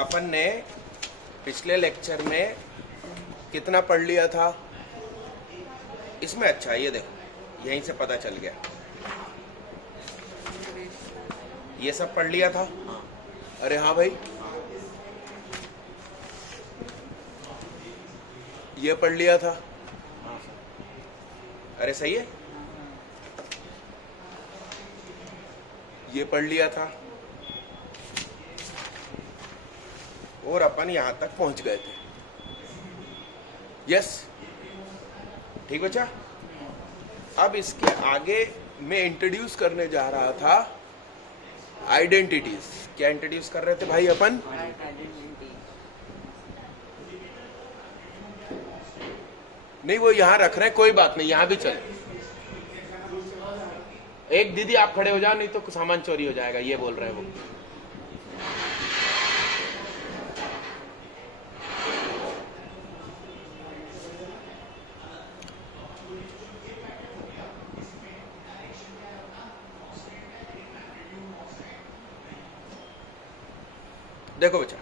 अपन ने पिछले लेक्चर में कितना पढ़ लिया था इसमें? अच्छा ये देखो, यहीं से पता चल गया। ये सब पढ़ लिया था। अरे हाँ भाई, ये पढ़ लिया था। अरे सही है, ये पढ़ लिया था और अपन यहां तक पहुंच गए थे। यस, ठीक बच्चा। अब इसके आगे मैं इंट्रोड्यूस करने जा रहा था आइडेंटिटीज। क्या इंट्रोड्यूस कर रहे थे भाई अपन? नहीं, वो यहां रख रहे हैं, कोई बात नहीं, यहां भी चले। एक दीदी आप खड़े हो जाओ, नहीं तो सामान चोरी हो जाएगा, ये बोल रहे हैं वो। देखो बच्चा,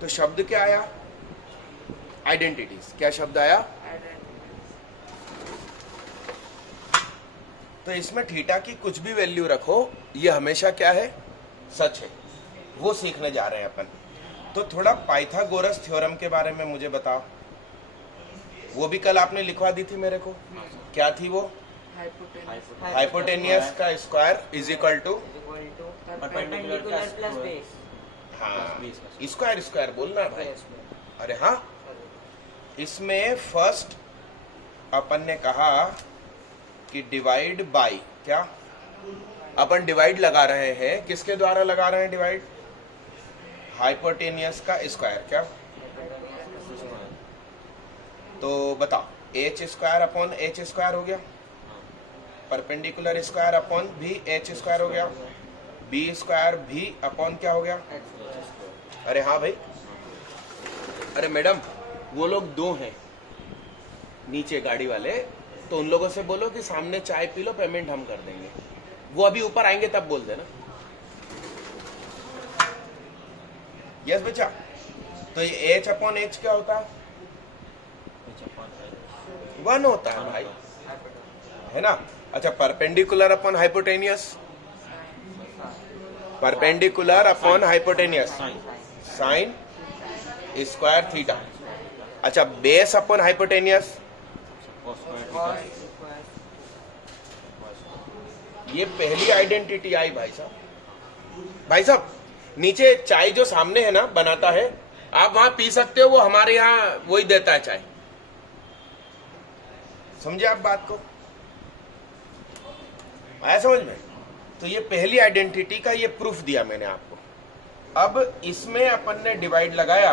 तो शब्द क्या आया? आइडेंटिटीज। क्या शब्द आया? तो इसमें थीटा की कुछ भी वैल्यू रखो, ये हमेशा क्या है? सच है। वो सीखने जा रहे हैं अपन। तो थोड़ा पाइथागोरस थ्योरम के बारे में मुझे बताओ। वो भी कल आपने लिखवा दी थी मेरे को। क्या थी वो? हाइपोटेनियस का स्क्वायर इज इक्वल टू हाँ, स्क्वायर स्क्वायर बोलना भाई। अरे हाँ, इसमें फर्स्ट अपन ने कहा कि डिवाइड बाय, क्या अपन डिवाइड लगा रहे हैं? किसके द्वारा लगा रहे हैं डिवाइड? हाइपोटेनियस का स्क्वायर। क्या? तो बताओ, H square upon H square हो गया, परपेंडिकुलर स्क्वायर अपॉन भी एच स्क्वायर हो गया, बी स्क्वायर भी अपॉन क्या हो गया? अरे हाँ भाई। अरे मैडम, वो लोग दो हैं नीचे गाड़ी वाले, तो उन लोगों से बोलो कि सामने चाय पी लो, पेमेंट हम कर देंगे। वो अभी ऊपर आएंगे तब बोल देना। यस बच्चा। तो ये एच अपॉन एच क्या होता है? 1 होता है भाई, है ना? अच्छा, perpendicular upon hypotenuse, perpendicular upon hypotenuse sign square theta. अच्छा, बेस अपॉन हाइपोटेनियस, ये पहली आइडेंटिटी आई भाई साहब। भाई साहब, नीचे चाय जो सामने है ना बनाता है, आप वहां पी सकते हो, वो हमारे यहाँ वही देता है चाय। समझे आप बात को? आया समझ में? तो ये पहली आइडेंटिटी का ये प्रूफ दिया मैंने आपको। अब इसमें अपन ने डिवाइड लगाया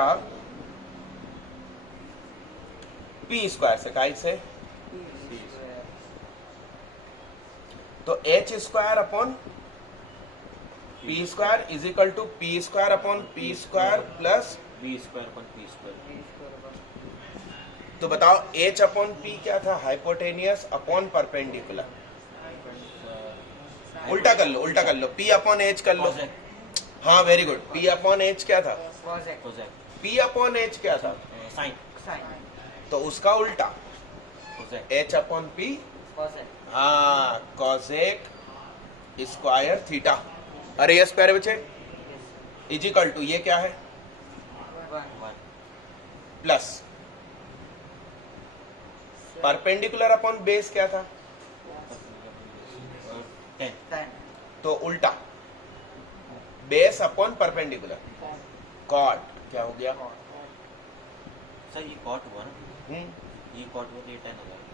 पी स्क्वायर से। काय से? तो H square upon P square is equal to P square upon P square plus B square upon P square. तो बताओ, एच अपॉन पी क्या था? Hypotenuse upon perpendicular. उल्टा कर लो, उल्टा कर लो, पी अपॉन एच कर लो। हाँ, very good. P upon H क्या था? पी अपॉन एच क्या था? साइन। तो उसका उल्टा एच अपॉन पी, हाँ, कॉसेक स्क्वायर थीटा। अरे यस प्यारे बच्चे, इज इक्वल टू ये क्या है? प्लस परपेंडिकुलर अपॉन बेस क्या था? 10। तो उल्टा बेस अपॉन परपेंडिकुलर, कॉट क्या हो गया? सर ये कॉट हुआ ना, ये कॉट हुआ तो ये 10 हो जाएगा।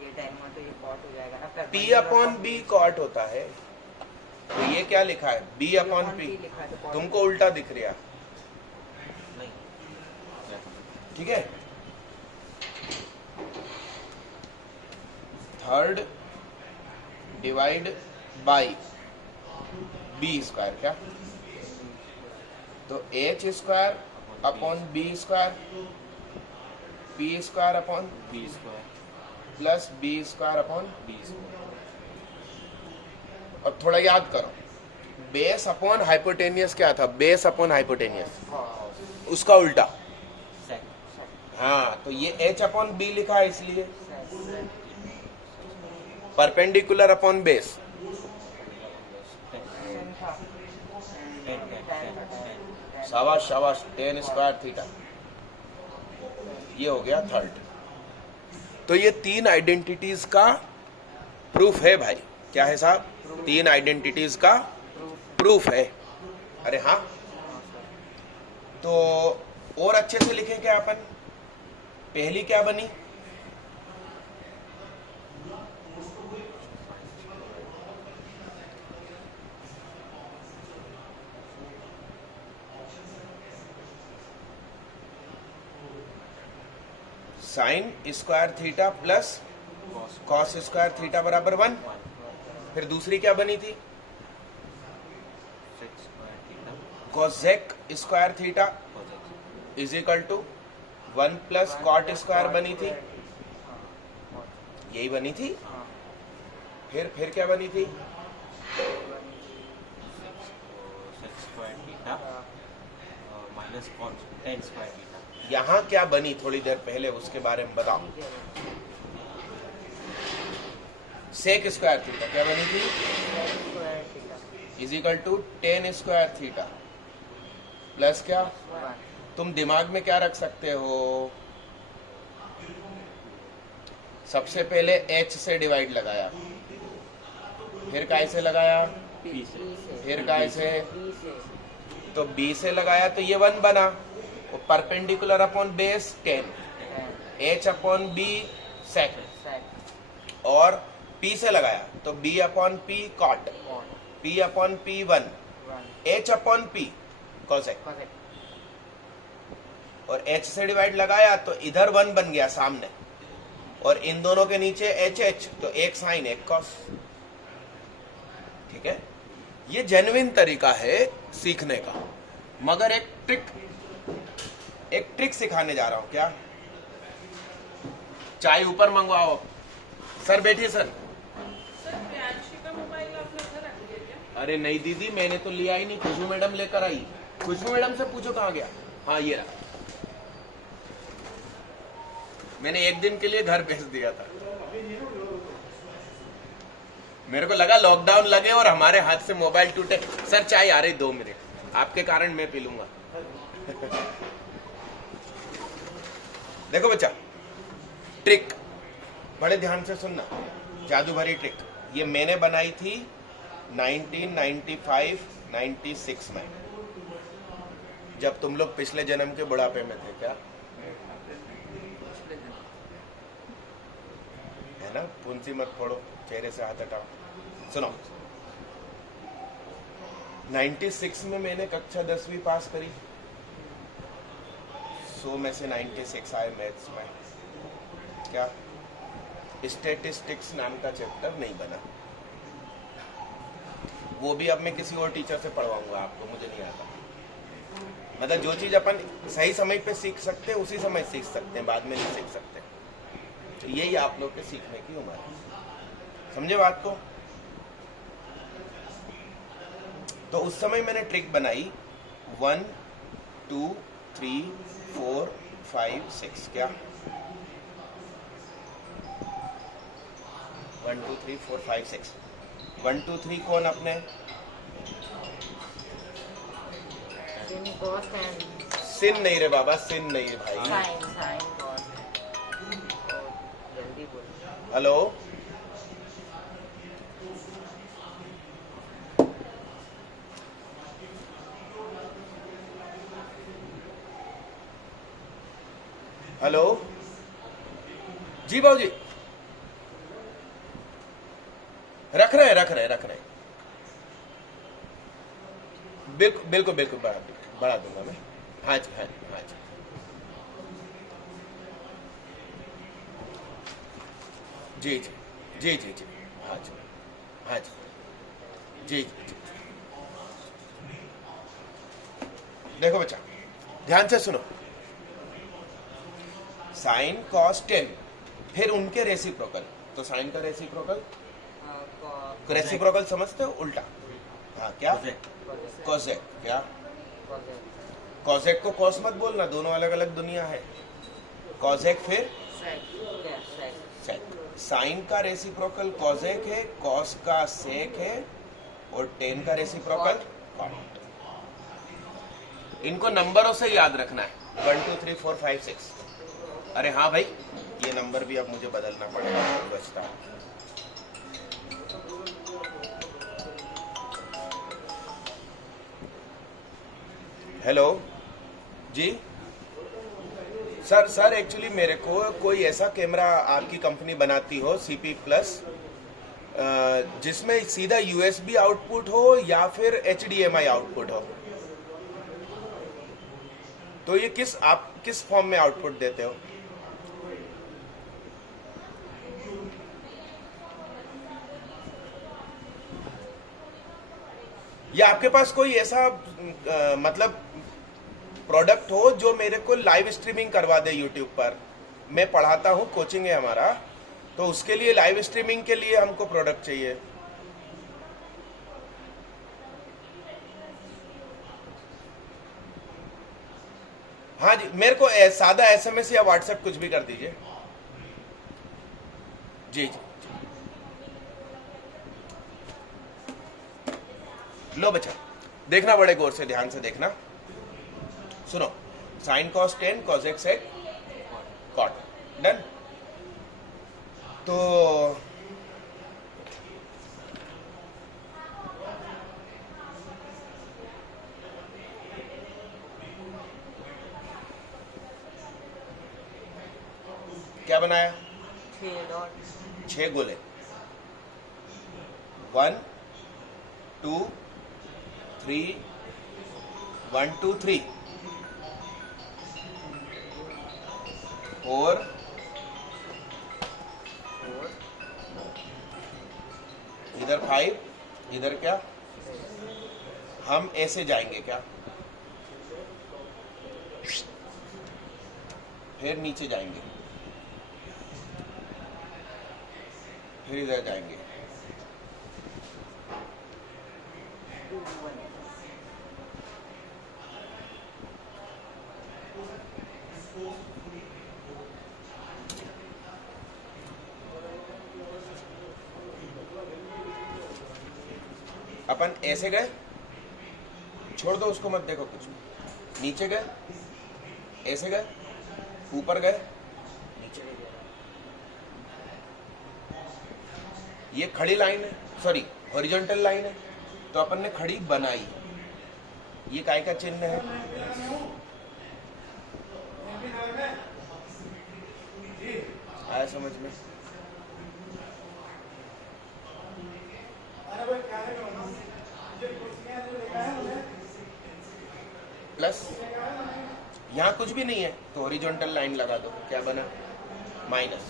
ये 10 हुआ तो ये कॉट हो जाएगा ना। पी अपॉन बी कॉट होता है। तो ये क्या लिखा है? B upon P. तुमको उल्टा दिख रहा? नहीं, ठीक है। Third divide by B square. क्या? तो H square upon B square, P square upon B square plus B square upon. B square. अब थोड़ा याद करो, बेस अपॉन हाइपोटेनियस क्या था? बेस अपॉन हाइपोटेनियस, कॉस उसका उल्टा। सेक हाँ, तो ये h अपॉन बी लिखा है इसलिए। सेक परपेंडिकुलर अपॉन बेस, सेन था शाबाश शाबाश, टेन स्क्वायर थीटा। ये हो गया थर्ड। तो ये तीन आइडेंटिटीज का प्रूफ है भाई। क्या है साहब? तीन आइडेंटिटीज का प्रूफ है। अरे हाँ, तो और अच्छे से लिखे क्या अपन? पहली क्या बनी? Sine square theta plus cos square theta बराबर 1। फिर दूसरी क्या बनी थी? Sec square theta cosec square theta cosec is equal to 1 plus cot square बनी थी। यही बनी थी। फिर क्या बनी थी? Sec square theta minus cos tan square theta. यहां क्या बनी थोड़ी देर पहले, उसके बारे में बताओ। सेक स्क्वायर थीटा क्या बनी थी? Is equal to tan square theta plus क्या? तुम दिमाग में क्या रख सकते हो? सबसे पहले h से डिवाइड लगाया, फिर काय से लगाया? पी से फिर काय से? तो b से लगाया तो ये 1 बना। Perpendicular upon base 10, h upon b sec, और p से लगाया तो b upon p cot, p upon p 1, h upon p cosec, और h से डिवाइड लगाया तो इधर 1 बन गया सामने, और इन दोनों के नीचे h तो एक साइन एक कॉस। ठीक है, ये जेन्युइन तरीका है सीखने का। मगर एक ट्रिक सिखाने जा रहा हूं। क्या? चाय ऊपर मंगवाओ। सर बैठिए सर। प्रियांशी का मोबाइल आपने उधर रख दिया क्या? अरे नहीं दीदी, मैंने तो लिया ही नहीं, खुशबू मैडम लेकर आई। खुशबू मैडम से पूछो कहाँ गया। हाँ ये रहा, मैंने एक दिन के लिए घर भेज दिया था। मेरे को लगा लॉकडाउन लगे और हमारे हाथ से मोबाइल टूटे। सर चाय आ रही, 2 मिनट, आपके कारण मैं पी लूंगा। देखो बच्चा, ट्रिक बड़े ध्यान से सुनना, जादू भरी ट्रिक। ये मैंने बनाई थी 1995-96 में, जब तुम लोग पिछले जन्म के बुढ़ापे में थे। क्या है ना? फुंसी मत फोड़ो, चेहरे से हाथ हटाओ। सुनो, 96 में मैंने कक्षा 10वीं पास करी। 100 में से 96 आए मैथ्स में। क्या? स्टैटिस्टिक्स नाम का चैप्टर नहीं बना। वो भी अब मैं किसी और टीचर से पढ़वाऊंगा आपको, मुझे नहीं आता। मतलब जो चीज अपन सही समय पे सीख सकते हैं उसी समय सीख सकते हैं, बाद में नहीं सीख सकते। तो यही आप लोग के सीखने की उम्र है। समझे बात को? तो उस समय मैंने ट्रिक बनाई 1 2 3 4 5 6। क्या? 1 2 3 4 5 6। 1 2 3 कौन अपने? सिन नहीं रे बाबा, सिन नहीं है भाई। जल्दी बोल। हेलो, हेलो जी बाबू जी, रख रहे हैं। बिल्कुल बढ़ा दूंगा मैं। हाँ जी। जी। हाँ जी। देखो बच्चा, ध्यान से सुनो। साइन कॉस 10, फिर उनके रेसिप्रोकल। तो साइन का रेसिप्रोकल समझते हो? उल्टा। हाँ क्या? Cosec. कोसेक क्या? कॉजेक कोसेक को कॉस मत बोलना, दोनों अलग अलग दुनिया है। कोसेक फिर क्या सेक सेक। साइन का रेसिप्रोकल कोसेक है, कॉस का सेक है, और टेन का रेसिप्रोकल कॉट। इनको नंबरों से याद रखना है, 1 2 3 4 5 6। अरे हाँ भाई, ये नंबर भी अब मुझे बदलना पड़ेगा, बचता है। हेलो जी सर एक्चुअली मेरे को कोई ऐसा कैमरा आपकी कंपनी बनाती हो CP प्लस, जिसमें सीधा USB आउटपुट हो या फिर HDMI आउटपुट हो। तो ये आप किस फॉर्म में आउटपुट देते हो? या आपके पास कोई ऐसा मतलब प्रोडक्ट हो जो मेरे को लाइव स्ट्रीमिंग करवा दे यूट्यूब पर। मैं पढ़ाता हूँ, कोचिंग है हमारा, तो उसके लिए लाइव स्ट्रीमिंग के लिए हमको प्रोडक्ट चाहिए। हाँ जी, मेरे को सादा SMS या WhatsApp कुछ भी कर दीजिए। जी जी, लो बच्चा, देखना बड़े गौर से, ध्यान से देखना। सुनो, sine cos 10 cosec sec cot, done. तो क्या बनाया? 6 डॉट 6 गोले, 1 2 3 1 2 3 4 इधर 5, इधर क्या? हम ऐसे जाएंगे क्या? फिर नीचे जाएंगे, फिर इधर जाएंगे। 2 1 अपन ऐसे गए, छोड़ दो उसको, मत देखो कुछ। नीचे गए, ऐसे गए, ऊपर गए, नीचे गए। ये खड़ी लाइन है, सॉरी हॉरिजॉन्टल लाइन है, तो अपन ने खड़ी बनाई। ये काय का चिन्ह है? आया समझ में? प्लस, यहाँ कुछ भी नहीं है तो हॉरिजॉन्टल लाइन लगा दो, क्या बना? माइनस।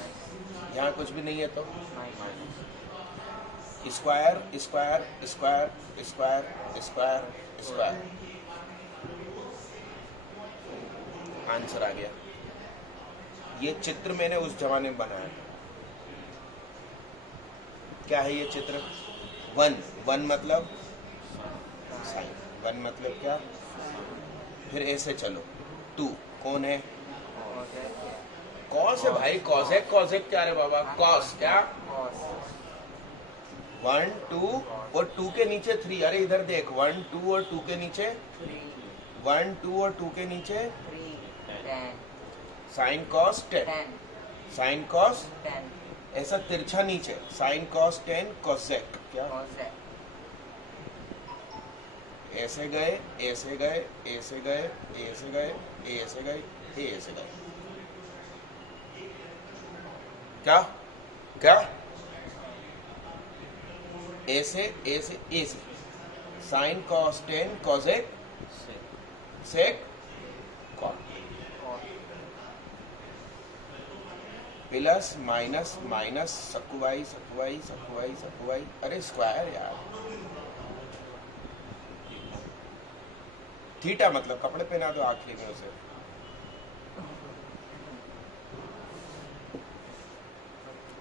यहाँ कुछ भी नहीं है तो square square square square square square. Answer आ गया। ये चित्र मैंने उस जमाने में बनाया। क्या है ये चित्र? 1 मतलब साइन, 1 मतलब क्या? फिर ऐसे चलो, 2 कौन है? कॉस है भाई, कॉसेक। कॉसेक क्या रे बाबा? कॉस क्या? 1 2 और 2 के नीचे 3। अरे इधर देख, 1 2 और 2 के नीचे 1 2 और 2 के नीचे 10 साइन कॉस 10, साइन कॉस 10 ऐसा तिरछा नीचे, साइन कॉस 10 कोसेक क्या? कॉसेक ऐसे गए, ऐसे गए, ऐसे गए, ऐसे गए, ऐसे गए, ऐसे गए। क्या क्या? ऐसे ऐसे ऐसे, sine cos 10 cosec sec cot, plus minus minus square square square square. अरे स्क्वायर यार। थीटा मतलब कपड़े पहना दो आखिरी में उसे।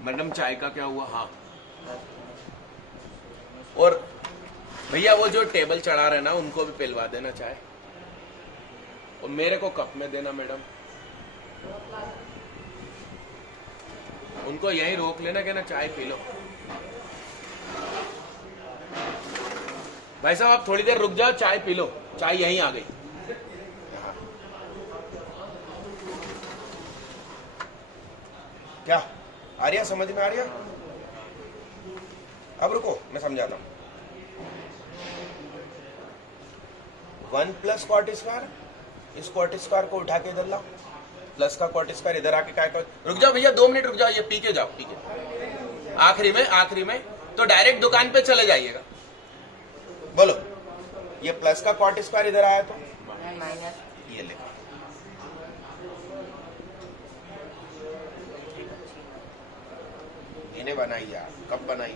मैडम चाय का क्या हुआ? हाँ, और भैया वो जो टेबल चढ़ा रहे ना उनको भी पिलवा देना चाहे, और मेरे को कप में देना मैडम। उनको यहीं रोक लेना कि ना चाय पी लो। भाई साहब आप थोड़ी देर रुक जाओ, चाय पी लो, चाय यहीं आ गई। क्या आ रही है, समझ में आ रही है? अब रुको मैं समझाता हूं। 1 प्लस कॉट स्क्वायर, इस कॉट स्क्वायर को उठा के इधर लाओ, प्लस का कॉट स्क्वायर इधर आके क्या कर, रुक जाओ भैया 2 मिनट रुक जाओ, ये पी के जाओ, पी के आखिरी में तो डायरेक्ट दुकान पे चले जाइएगा। बोलो, ये प्लस का कॉट स्क्वायर इधर आया तो माइनस, ये लिखा, इन्हें बनाई यार, कब बनाई?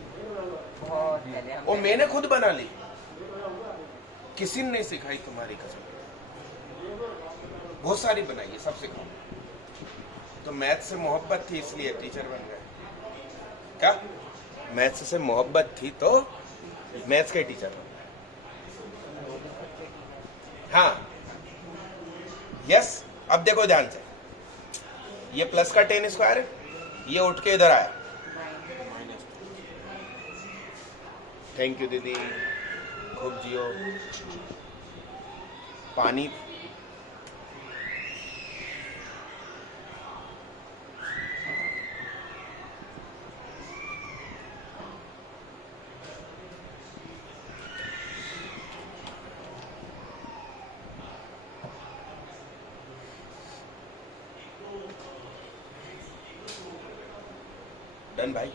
बहुत पहले वो मैंने खुद बना ली, किसी ने नहीं सिखाई, तुम्हारी कसम। बहुत सारी बनाई है, सब सिखाओ। तो मैथ से मोहब्बत थी इसलिए टीचर बन गए। क्या मैथ्स से मोहब्बत थी तो मैथ्स के टीचर बन गए। हाँ यस, अब देखो ध्यान से, ये प्लस का 10 स्क्वायर है, ये उठ के इधर आया। थैंक यू दीदी, खूब जियो। पानी डन भाई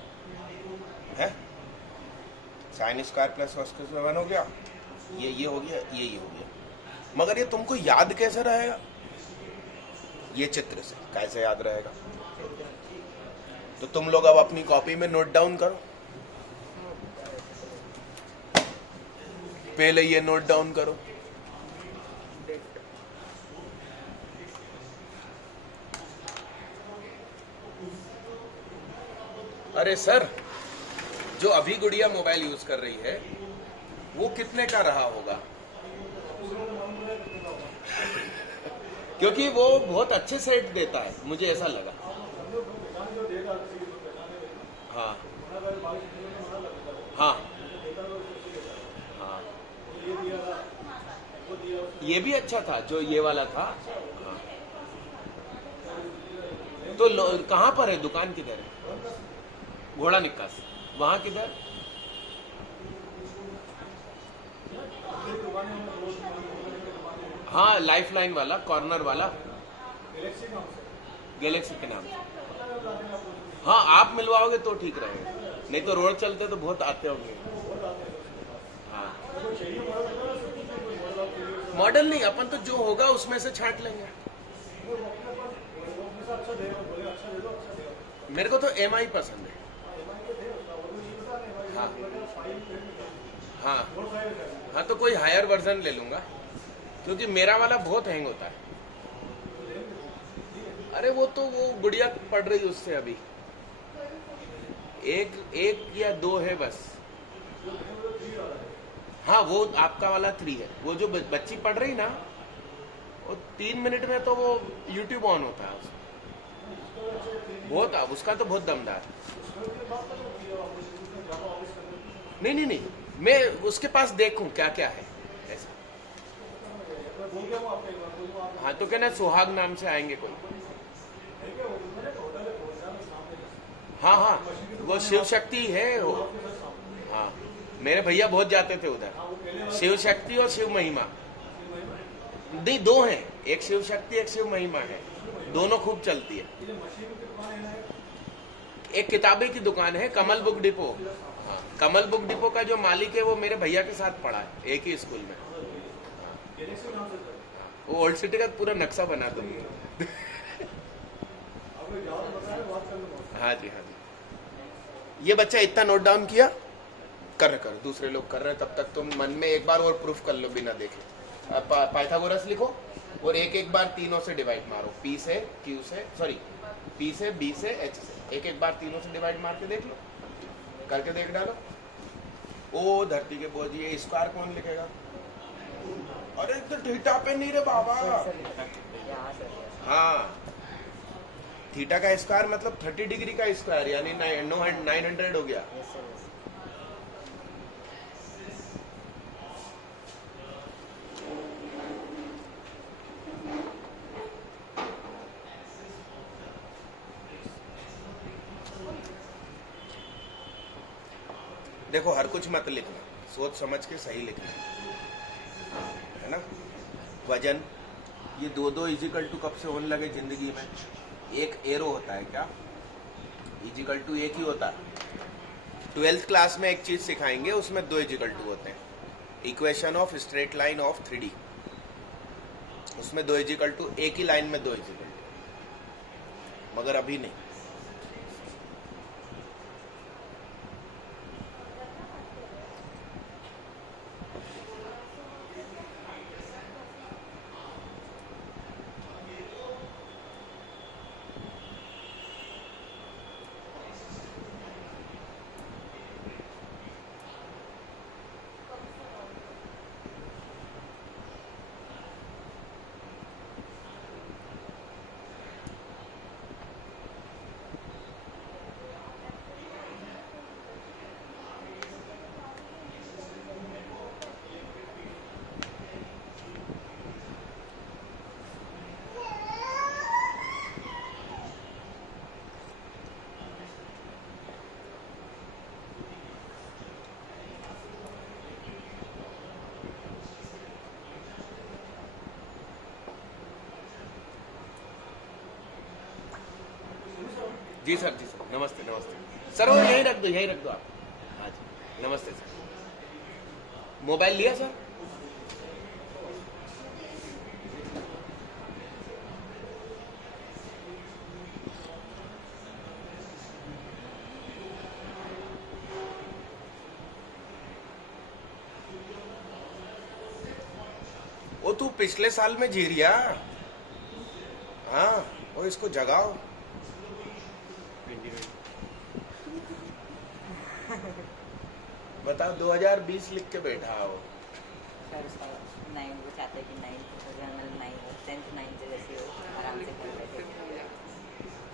है। Sign square plus cos square 1 हो गया, ये हो गया, ये हो गया। मगर ये तुमको याद कैसे रहेगा? ये चित्र से कैसे याद रहेगा? तो तुम लोग अब अपनी कॉपी में नोट डाउन करो, पहले ये नोट डाउन करो। अरे सर, जो अभी गुड़िया मोबाइल यूज कर रही है वो कितने का रहा होगा? क्योंकि वो बहुत अच्छे सेट देता है, मुझे ऐसा लगा। हाँ हाँ हाँ, ये भी अच्छा था जो ये वाला था। हाँ। तो कहाँ पर है दुकान, किधर है? घोड़ा निक्कास, वहां किधर? हाँ लाइफ लाइन वाला, कॉर्नर वाला, गैलेक्सी के नाम से। हाँ आप मिलवाओगे तो ठीक रहेगा, नहीं तो रोड चलते तो बहुत आते होंगे। हाँ मॉडल नहीं, अपन तो जो होगा उसमें से छांट लेंगे। मेरे को तो MI पसंद है। हाँ हाँ हाँ, तो कोई हायर वर्जन ले लूंगा, क्योंकि मेरा वाला बहुत हैंग होता है। अरे वो तो वो गुड़िया पढ़ रही उससे अभी, एक या 2 है बस। हाँ वो आपका वाला 3 है, वो जो बच्ची पढ़ रही ना, वो 3 मिनट में तो वो YouTube ऑन होता है बहुत, उसका तो बहुत दमदार। नहीं, मैं उसके पास देखूं क्या क्या है ऐसा। हाँ तो क्या ना, सुहाग नाम से आएंगे कोई। हाँ वो शिव शक्ति है वो। हाँ मेरे भैया बहुत जाते थे उधर, शिव शक्ति और शिव महिमा। नहीं 2 हैं, एक शिव शक्ति एक शिव महिमा है, दोनों खूब चलती है। एक किताबें की दुकान है, कमल बुक डिपो। हाँ कमल बुक डिपो का जो मालिक है वो मेरे भैया के साथ पढ़ा है, एक ही स्कूल में। वो ओल्ड सिटी का पूरा नक्शा बना दूंगी। हाँ जी हाँ जी। ये बच्चा इतना नोट डाउन किया, कर दूसरे लोग कर रहे हैं, तब तक तुम मन में एक बार और प्रूफ कर लो बिना देखे। पाइथागोरस लिखो और एक बार तीनों से डिवाइड मारो, P से Q से, सॉरी P से B से H से, एक बार तीनों से डिवाइड मार के देख लो, करके देख डालो। ओ धरती के बोझ, ये स्क्वायर कौन लिखेगा? अरे तो थीटा पे नहीं रे बाबा। यहाँ सर हाँ, थीटा का स्क्वायर मतलब 30 डिग्री का स्क्वायर, यानी 900 हो गया। Yes sir yes. देखो हर कुछ मत लिखना, सोच समझ के सही लिखना है ना। वजन, ये दो इजिकल टू कब से होने लगे जिंदगी में? एक एरो होता है क्या, इजिकल टू एक ही होता है। 12th क्लास में एक चीज सिखाएंगे, उसमें 2 इजिकल टू होते हैं। Equation of straight line of 3D, उसमें 2 इजिकल टू, एक ही लाइन में 2 इजिकल टू, मगर अभी नहीं। जी सर, जी सर, नमस्ते नमस्ते सर। वो यहीं रख दो, यहीं रख दो आप। हाँ जी, नमस्ते सर। मोबाइल लिया सर? वो तू पिछले साल में जी रिया। हाँ, वो इसको जगाओ। बताओ 2020 लिख के बैठा हो। सर उसका 9 वो चाहते हैं कि 9 हो जाए, मतलब 9 हो, 10th 9 से जैसे हो, आराम से कर लेते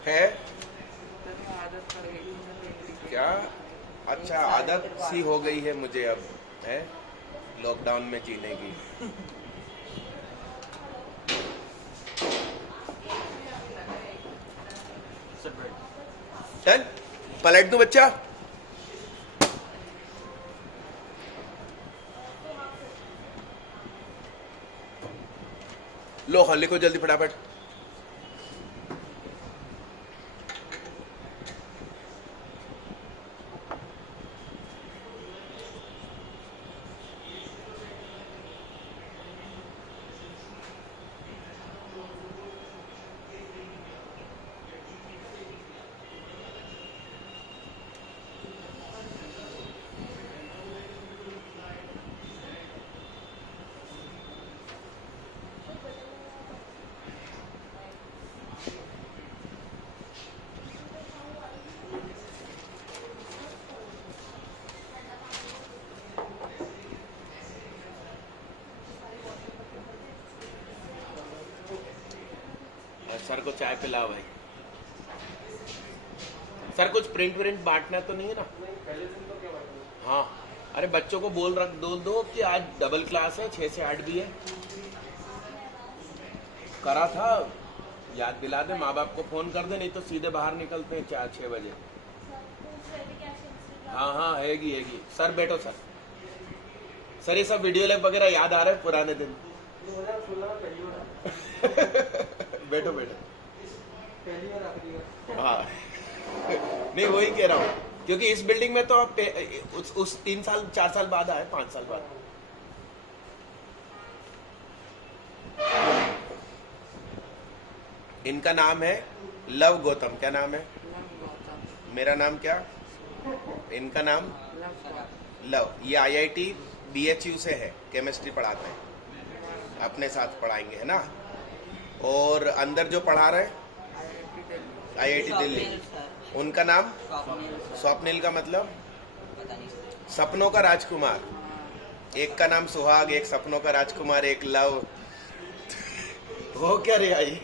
है आदत पड़ गई क्या? अच्छा, आदत सी हो गई है मुझे अब, है लॉकडाउन में जीने की। डन, पलट दूं बच्चा? लो हाँ, लिखो जल्दी फटाफट। सर को चाय पिलाओ भाई। सर कुछ प्रिंट बांटना तो नहीं है ना? हाँ, अरे बच्चों को बोल दो कि आज डबल क्लास है, 6 से 8 भी है। करा था, याद दिला दे, माँ बाप को फोन कर दे, नहीं तो सीधे बाहर निकलते हैं 4-6 बजे। हाँ हाँ, हैगी। सर बैठो सर। सर ये सब वीडियो लैब वगैरह याद आ रहे हैं पुराने दिन? 2016 में पहली बार बैठो पहली बार आखिरी बार। हाँ नहीं, वही कह रहा हूँ, क्योंकि इस बिल्डिंग में तो आप उस 3 साल 4 साल बाद आए, 5 साल बाद। इनका नाम है लव गौतम। क्या नाम है? मेरा नाम क्या? इनका नाम लव। ये IIT BHU से है, केमिस्ट्री पढ़ाते हैं, अपने साथ पढ़ाएंगे, है ना। और अंदर जो पढ़ा रहे हैं IIT दिल्ली, उनका नाम स्वप्निल स्वप्निल का मतलब पता नहीं सर। सपनों का राजकुमार, एक का नाम सुहाग, एक सपनों का राजकुमार, एक लव। हो क्या रे आई?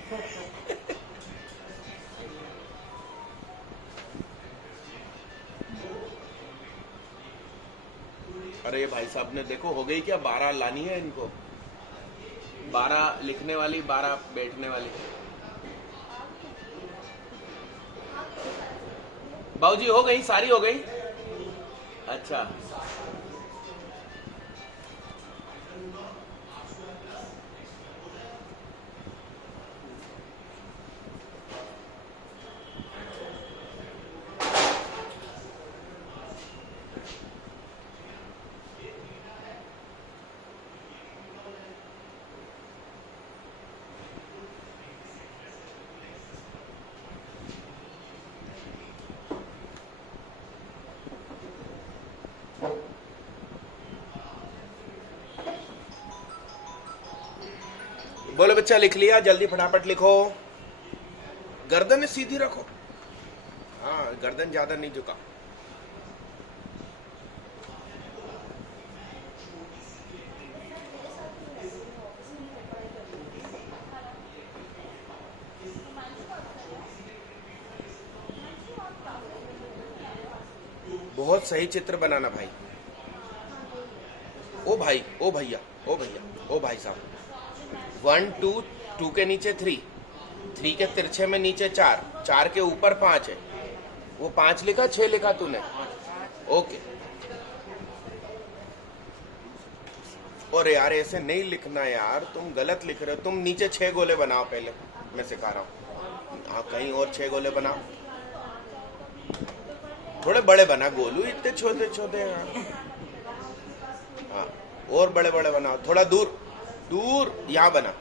अरे भाई साहब ने देखो हो गई क्या, 12 लानी है इनको, 12 लिखने वाली, 12 बैठने वाली। बाबूजी हो गई, सारी हो गई। अच्छा बोलो बच्चा, लिख लिया? जल्दी फटाफट लिखो। गर्दन सीधी रखो। हाँ, गर्दन ज्यादा नहीं झुका। बहुत सही चित्र बनाना भाई। ओ भाई, ओ भैया, ओ भैया, ओ भाई साहब। 1 2 2 के नीचे 3, 3 के तिरछे में नीचे 4, 4 के ऊपर 5 है। वो 5 लिखा, 6 लिखा तूने? ओके। और यार ऐसे नहीं लिखना यार, तुम गलत लिख रहे हो। तुम नीचे 6 गोले बनाओ पहले, मैं सिखा रहा हूँ। हाँ, कहीं और 6 गोले बनाओ। थोड़े बड़े बना गोलू, इतने छोटे छोटे हैं। हाँ, और बड़े बड़े बनाओ। थोड़ा दूर दूर, यहाँ बना,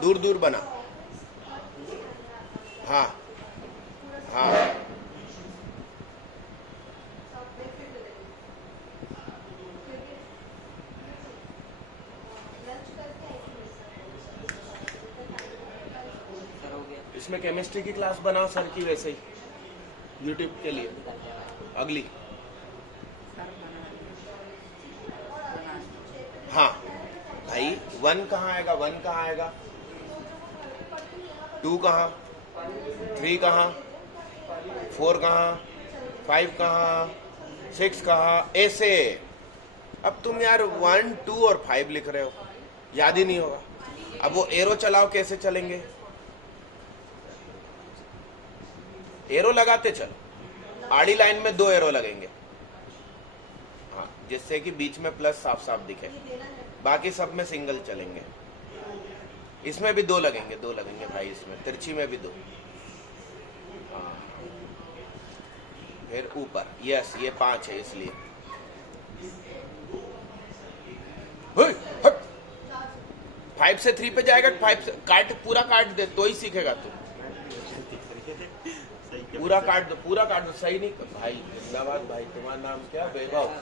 दूर दूर बना। हाँ हाँ, सर हो गया। इसमें केमिस्ट्री की क्लास बनाओ सर की, वैसे ही यूट्यूब के लिए अगली। हाँ भाई, 1 कहाँ आएगा? 1 कहाँ आएगा? 2 कहाँ? 3 कहाँ? 4 कहाँ? 5 कहाँ? 6 कहाँ? ऐसे। अब तुम यार 1 2 और 5 लिख रहे हो, याद ही नहीं होगा। अब वो एरो चलाओ, कैसे चलेंगे? एरो लगाते चलो, आड़ी लाइन में 2 एरो लगेंगे। हाँ, जिससे कि बीच में प्लस साफ साफ दिखे। बाकी सब में सिंगल चलेंगे। इसमें भी 2 लगेंगे, 2 लगेंगे भाई, इसमें तिरछी में भी 2। हाँ, फिर ऊपर, यस, ये 5 है इसलिए। 5 से 3 पे जाएगा। 5 से काट, पूरा काट दे तो ही सीखेगा तू। पूरा काट दो, पूरा काट दो। सही नहीं भाई, जिंदाबाद भाई। तुम्हारा नाम क्या? वैभव।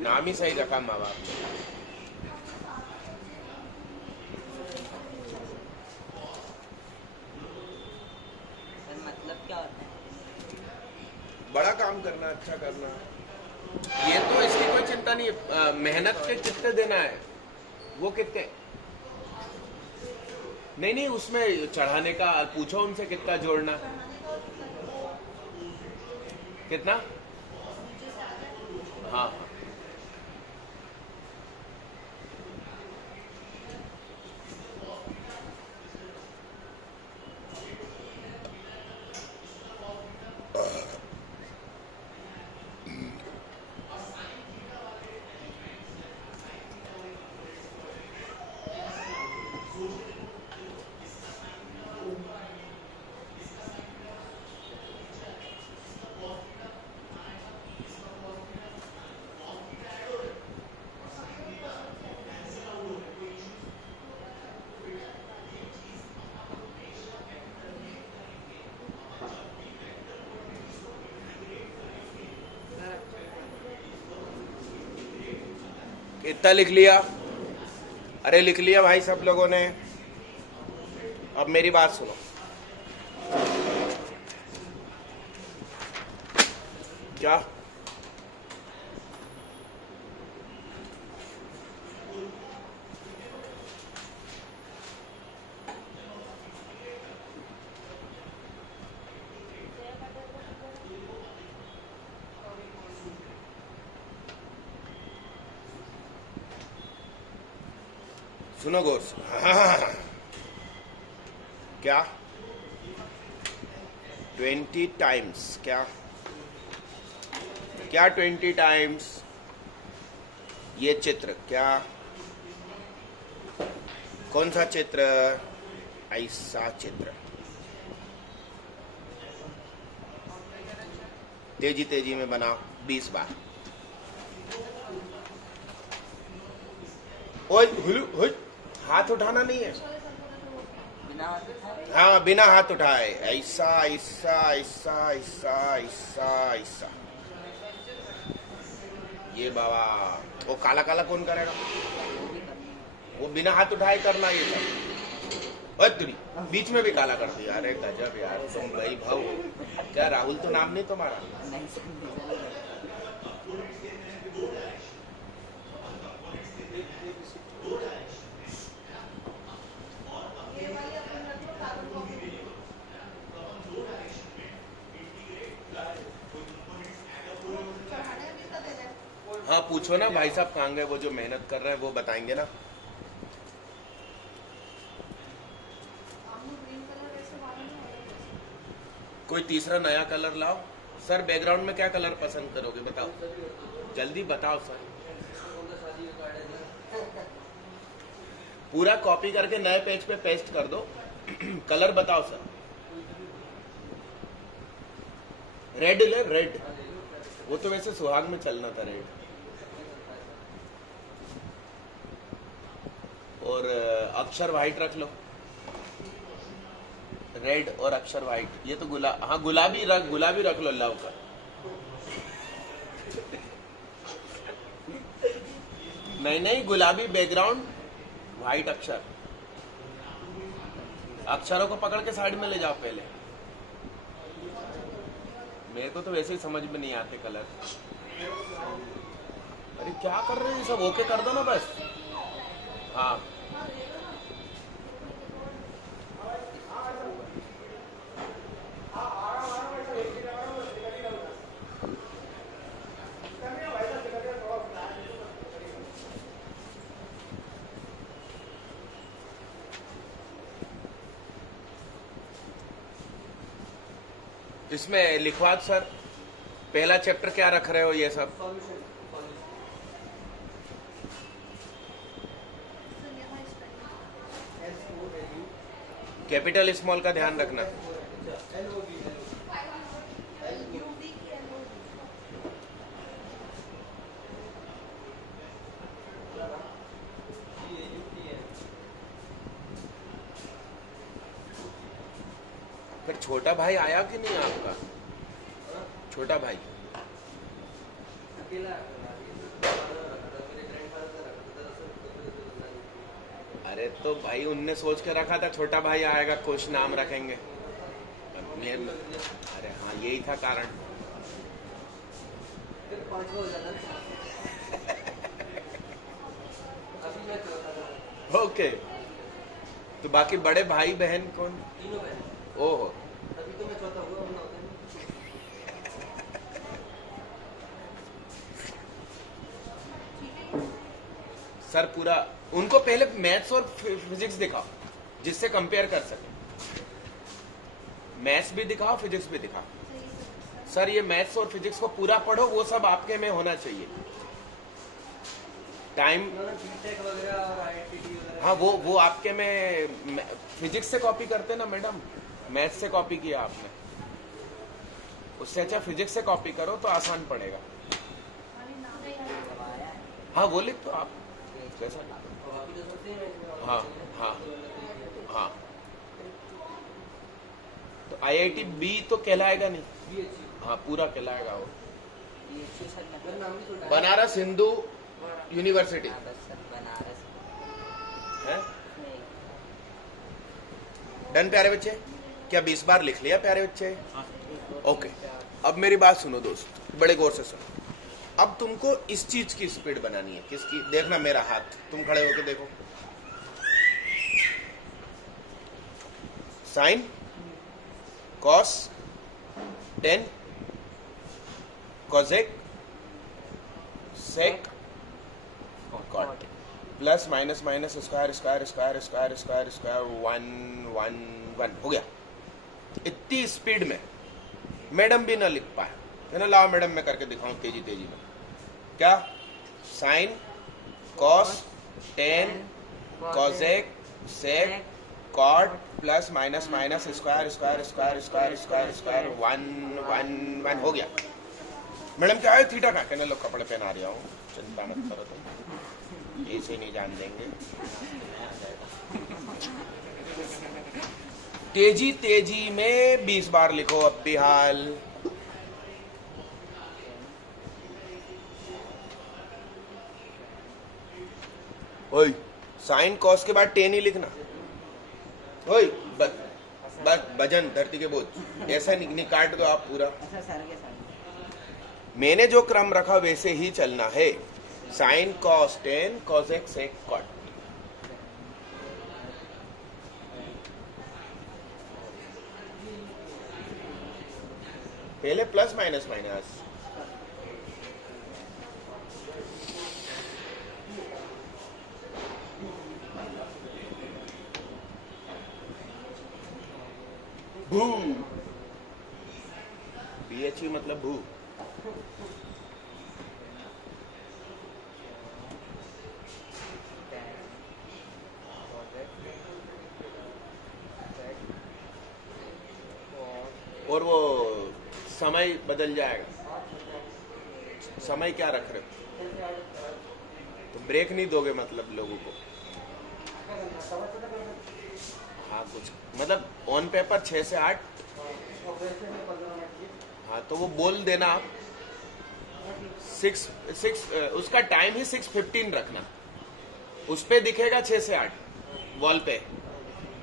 नाम ही सही रखा माँ बाप ने। मतलब क्या होता है? बड़ा काम करना, अच्छा करना। ये तो इसकी कोई चिंता नहीं है। मेहनत के कितने देना है, वो कितने? नहीं नहीं, उसमें चढ़ाने का पूछो उनसे, कितना जोड़ना, कितना? हाँ, कितना लिख लिया? अरे लिख लिया भाई सब लोगों ने। अब मेरी बात सुनो। क्या सुनो गौर से। हाँ। क्या 20 टाइम्स? क्या क्या 20 टाइम्स? ये चित्र क्या? कौन सा चित्र? ऐसा चित्र। तेजी तेजी में बनाओ 20 बार। ओए हुलू हुई, हाथ उठाना नहीं है। बिना हाथ उठाए हाँ, बिना हाथ उठाए। ऐसा ऐसा ऐसा ऐसा ऐसा ऐसा। ये बाबा, वो काला काला कौन करेगा? वो बिना हाथ उठाए करना ये सब। ओए तुरी, बीच में भी काला कर दिया। अरे गजब यार, तुम भाई भाव। क्या राहुल तो नाम नहीं तुम्हारा? नहीं समझे। हाँ पूछो ना भाई साहब कहाँ गए? वो जो मेहनत कर रहे हैं वो बताएंगे ना। कोई तीसरा नया कलर लाओ। सर बैकग्राउंड में क्या कलर पसंद करोगे बताओ, जल्दी बताओ सर। पूरा कॉपी करके नए पेज पे पेस्ट कर दो। कलर बताओ सर। रेड ले, रेड। वो तो वैसे सुहाग में चलना था रेड। और अक्षर वाइट रख लो। रेड और अक्षर वाइट। ये तो हाँ गुलाबी रख लो लव का। नहीं गुलाबी बैकग्राउंड, वाइट अक्षर। अक्षरों को पकड़ के साइड में ले जाओ पहले। मेरे को तो वैसे ही समझ में नहीं आते कलर। अरे क्या कर रहे हैं सब? ओके कर दो ना बस। हाँ इसमें लिखवा सर, पहला चैप्टर क्या रख रहे हो ये सब? कैपिटल स्मॉल का ध्यान रखना। फिर छोटा भाई आया कि नहीं आपका? छोटा भाई अरे तो भाई उनने सोच के रखा था छोटा भाई आएगा, कुछ नाम रखेंगे। अरे हाँ यही था कारण। ओके तो बाकी बड़े भाई बहन कौन? तीनों बहन। ओहो तभी तो मैं चौथा हुआ, वरना होता नहीं। सर पूरा उनको पहले मैथ्स और फिजिक्स दिखाओ जिससे कंपेयर कर सके। मैथ्स भी दिखाओ, फिजिक्स भी दिखाओ। सर ये मैथ्स और फिजिक्स को पूरा पढ़ो, वो सब आपके में होना चाहिए। टाइम बीटेक वगैरह और आईआईटी वगैरह। हाँ वो आपके में फिजिक्स से कॉपी करते ना मैडम, मैथ्स से कॉपी किया आपने। उससे अच्छा फिजिक्स से कॉपी करो तो आसान पड़ेगा। हाँ वो लिख तो आप कैसा? हाँ हाँ हाँ तो आईआईटी बी तो कहलाएगा नहीं। हाँ पूरा कहलाएगा वो। बनारस हिंदू यूनिवर्सिटी बनारस है। डन प्यारे बच्चे? क्या 20 बार लिख लिया प्यारे बच्चे? ओके अब मेरी बात सुनो दोस्त, बड़े गौर से सुनो। अब तुमको इस चीज की स्पीड बनानी है। किसकी? देखना मेरा हाथ, तुम खड़े होके देखो। Sine, cos, tan, cosec, sec, cot. Plus minus minus square square square square square square 1 1 1 हो गया। इतनी स्पीड में मैडम भी ना लिख पाए, है ना। लाओ मैडम मैं करके दिखाऊं तेजी तेजी में। क्या? Sine cos tan cosec sec cot plus minus minus square square square square square square 1 1 1 हो गया। मैडम क्या है थीटा का? कहने लो कपड़े पहना रहा हूँ, चिंता मत करो तुम, ऐसे नहीं जान देंगे। तेजी तेजी में 20 बार लिखो अब भी हाल। ओए साइन कॉस के बाद टेन ही लिखना। ओए बस भजन धरती के बोझ ऐसा नहीं काट दो आप पूरा। अच्छा सर के सर मैंने जो क्रम रखा वैसे ही चलना है। Sine cos tan cosec sec cot. पहले प्लस माइनस माइनस, भू BHE मतलब भू। और वो समय बदल जाएगा। समय क्या रख रहे हो? तो ब्रेक नहीं दोगे मतलब लोगों को? हाँ कुछ मतलब ऑन पेपर 6 से 8। हाँ तो वो बोल देना आप 6 उसका टाइम ही 6:15 रखना। उस पे दिखेगा 6 से 8 वॉल पे,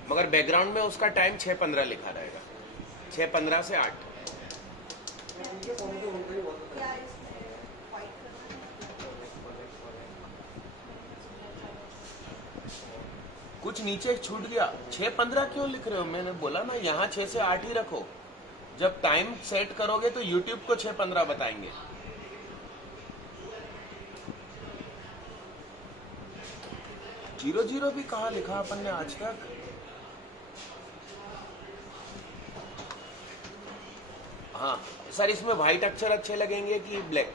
मगर बैकग्राउंड में उसका टाइम 6:15 लिखा रहेगा। 6:15 से 8। कुछ नीचे छूट गया। 6:15 क्यों लिख रहे हो? मैंने बोला ना यहाँ 6 से 8 ही रखो। जब टाइम सेट करोगे तो YouTube को 6:15 बताएंगे। जीरो जीरो भी कहाँ लिखा अपन ने आज तक? हाँ सर इसमें व्हाइट अक्षर अच्छे लगेंगे कि ब्लैक?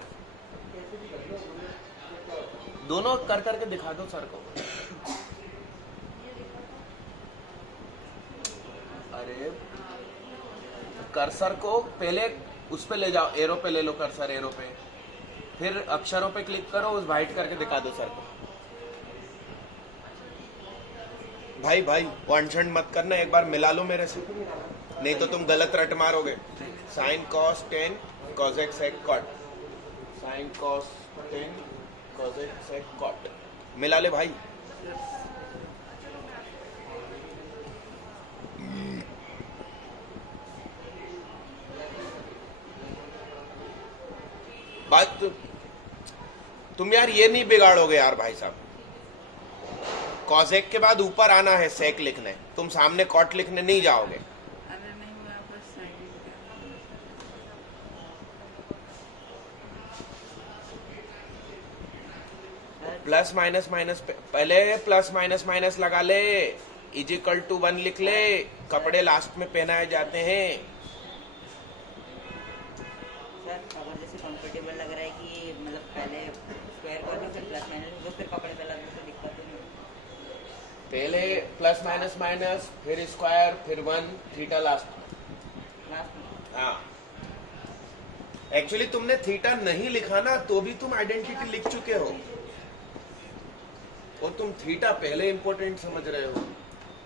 दोनों कर करके दिखा दो सर को। अरे कर्सर को पहले उस पे ले जाओ, एरो पे ले लो कर्सर, एरो पे फिर अक्षरों पे क्लिक करो, उस व्हाइट करके दिखा दो सर को। भाई टेंशन मत करना, एक बार मिला लो मेरे से, नहीं तो तुम गलत रट मारोगे। Sine cos 10 cosec sec cot, sine cos 10 cosec sec cot, मिला ले भाई। बात तुम यार ये नहीं बिगाड़ोगे यार भाई साहब। कॉसेक के बाद ऊपर आना है सेक लिखने, तुम सामने कॉट लिखने नहीं जाओगे। अरे नहीं हुआ बस साइड प्लस माइनस माइनस पहले प्लस माइनस माइनस लगा ले, इजिकल टू 1 लिख ले। कपड़े लास्ट में पहनाए जाते हैं। सर अगर जैसे कंफर्टेबल लग रहा है कि मतलब पहले स्क्वायर कर दो फिर प्लस माइनस दो फिर कपड़े पे लगा दो तो दिक्कत नहीं होती। पहले प्लस माइनस माइनस फिर स्क्वायर फिर 1 थीटा लास्ट में। लास्ट में हाँ एक्चुअली तुमने थीटा नहीं लिखा ना तो भी तुम आइडेंटिटी लिख चुके हो, और तुम थीटा पहले इंपॉर्टेंट समझ रहे हो।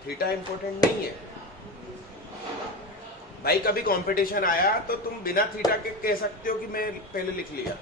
थीटा इंपॉर्टेंट नहीं है भाई। कभी कंपटीशन आया तो तुम बिना थीटा के कह सकते हो कि मैं पहले लिख लिया।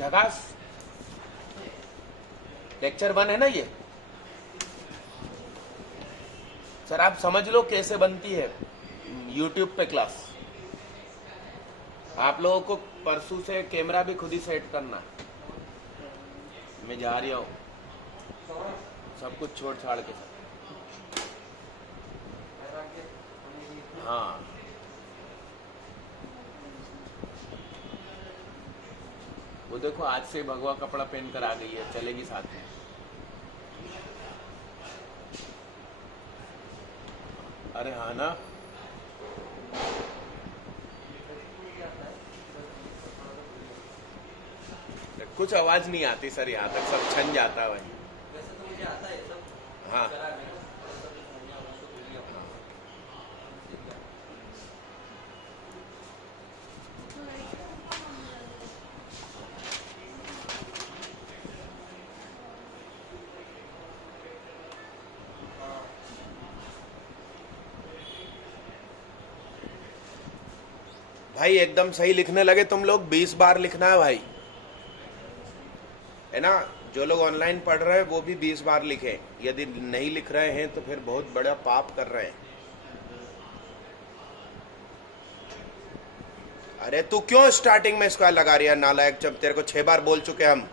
झकास। लेक्चर 1 है ना ये। सर आप समझ लो कैसे बनती है YouTube पे क्लास। आप लोगों को परसों से कैमरा भी खुद ही सेट करना है। मैं जा रहा हूँ सब कुछ छोड़ छाड़ के। हाँ वो देखो आज से भगवा कपड़ा पहन कर आ गई है, चलेगी साथ में। अरे हाँ ना, कुछ आवाज नहीं आती सर, यहाँ तक सब छन जाता है भाई। वैसे तो मुझे आता है सब। हाँ करा मैंने, सब कुछ बढ़िया हुआ, तो बढ़िया हुआ। भाई एकदम सही लिखने लगे तुम लोग। 20 बार लिखना है भाई, है ना। जो लोग ऑनलाइन पढ़ रहे हैं वो भी 20 बार लिखें। यदि नहीं लिख रहे हैं तो फिर बहुत बड़ा पाप कर रहे हैं। अरे तू क्यों स्टार्टिंग में स्क्वायर लगा रही है नालायक, जब तेरे को 6 बार बोल चुके हम।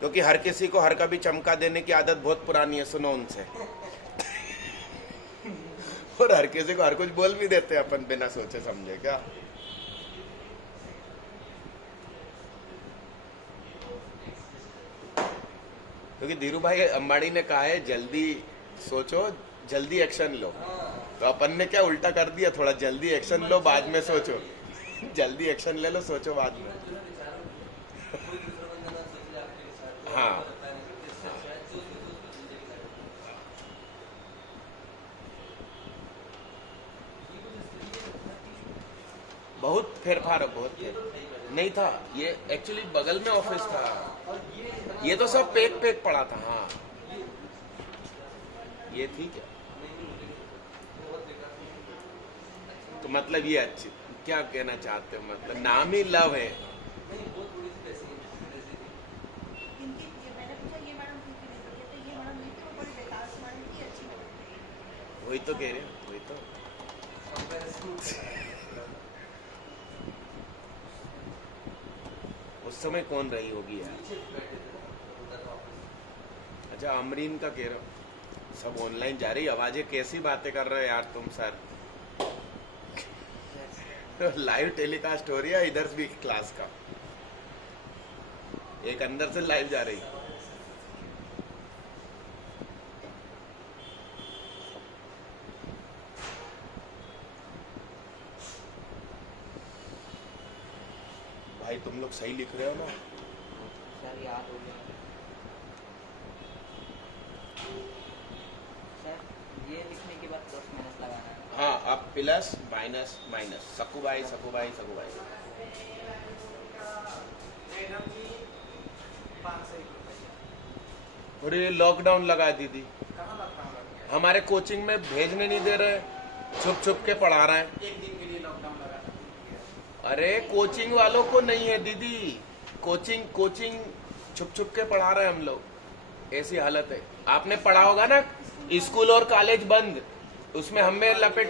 क्योंकि हर किसी को हर कभी चमका देने की आदत बहुत पुरानी है, सुनो उनसे। और हर किसी को हर कुछ बोल भी देते हैं अपन बिना सोचे समझे क्या। क्योंकि धीरू भाई अंबानी ने कहा है जल्दी सोचो जल्दी एक्शन लो, तो अपन ने क्या उल्टा कर दिया, थोड़ा जल्दी एक्शन लो बाद में सोचो। जल्दी एक्शन ले लो, सोचो बाद में। हाँ बहुत फेरफार है, बहुत नहीं था ये। एक्चुअली बगल में ऑफिस था, ये तो सब पेक पेक पड़ा था। हाँ ये ठीक है। तो मतलब ये अच्छी क्या कहना चाहते हो, मतलब नाम ही लव है। वही तो कह रहे हैं, वही तो। उस समय कौन रही होगी यार। अच्छा अमरीन का कह रहा हूँ, सब ऑनलाइन जा रही आवाजें, कैसी बातें कर रहे हो यार तुम सर। लाइव टेलीकास्ट हो रही है इधर भी क्लास का, एक अंदर से लाइव जा रही। भाई तुम लोग सही लिख रहे हो ना। सर याद हो गया सर, ये लिखने के बाद प्लस माइनस लगाना है। हाँ अब प्लस माइनस माइनस, सकू भाई सकू भाई सकू भाई। थोड़ी लॉकडाउन लगा दीदी, हमारे कोचिंग में भेजने नहीं दे रहे, छुप छुप के पढ़ा रहे हैं। एक दिन के लिए लॉकडाउन लगा। अरे कोचिंग वालों को नहीं है दीदी, कोचिंग छुप छुप के पढ़ा रहे हैं हम लोग। ऐसी हालत है। आपने पढ़ा होगा ना स्कूल और कॉलेज बंद, उसमें हमें लपेट।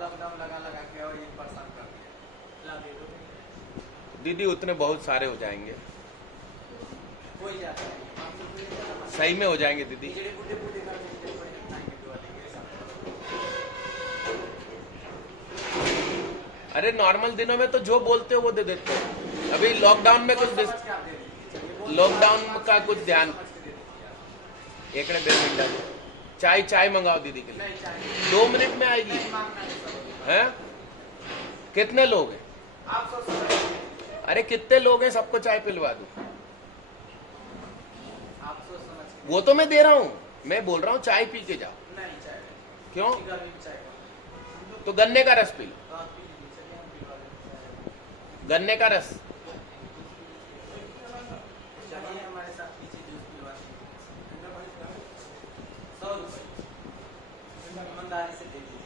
लॉकडाउन लगा के और ये परेशान कर दिया। दीदी उतने बहुत सारे हो जाएंगे, हो जाता है, सही में हो जाएंगे दीदी। अरे नॉर्मल दिनों में तो जो बोलते हो वो दे देते हो। अभी लॉकडाउन में कुछ लॉकडाउन का कुछ ध्यान। एक ने 2 मिनट चाय मंगाओ दीदी के लिए, 2 मिनट में आएगी। हैं कितने लोग हैं? अरे कितने लोग हैं, सबको चाय पिलवा दूं। वो तो मैं दे रहा हूँ, मैं बोल रहा हूँ चाय पी के जाओ। क्यों? तो गन्ने का रस पी लो, गन्ने का रस।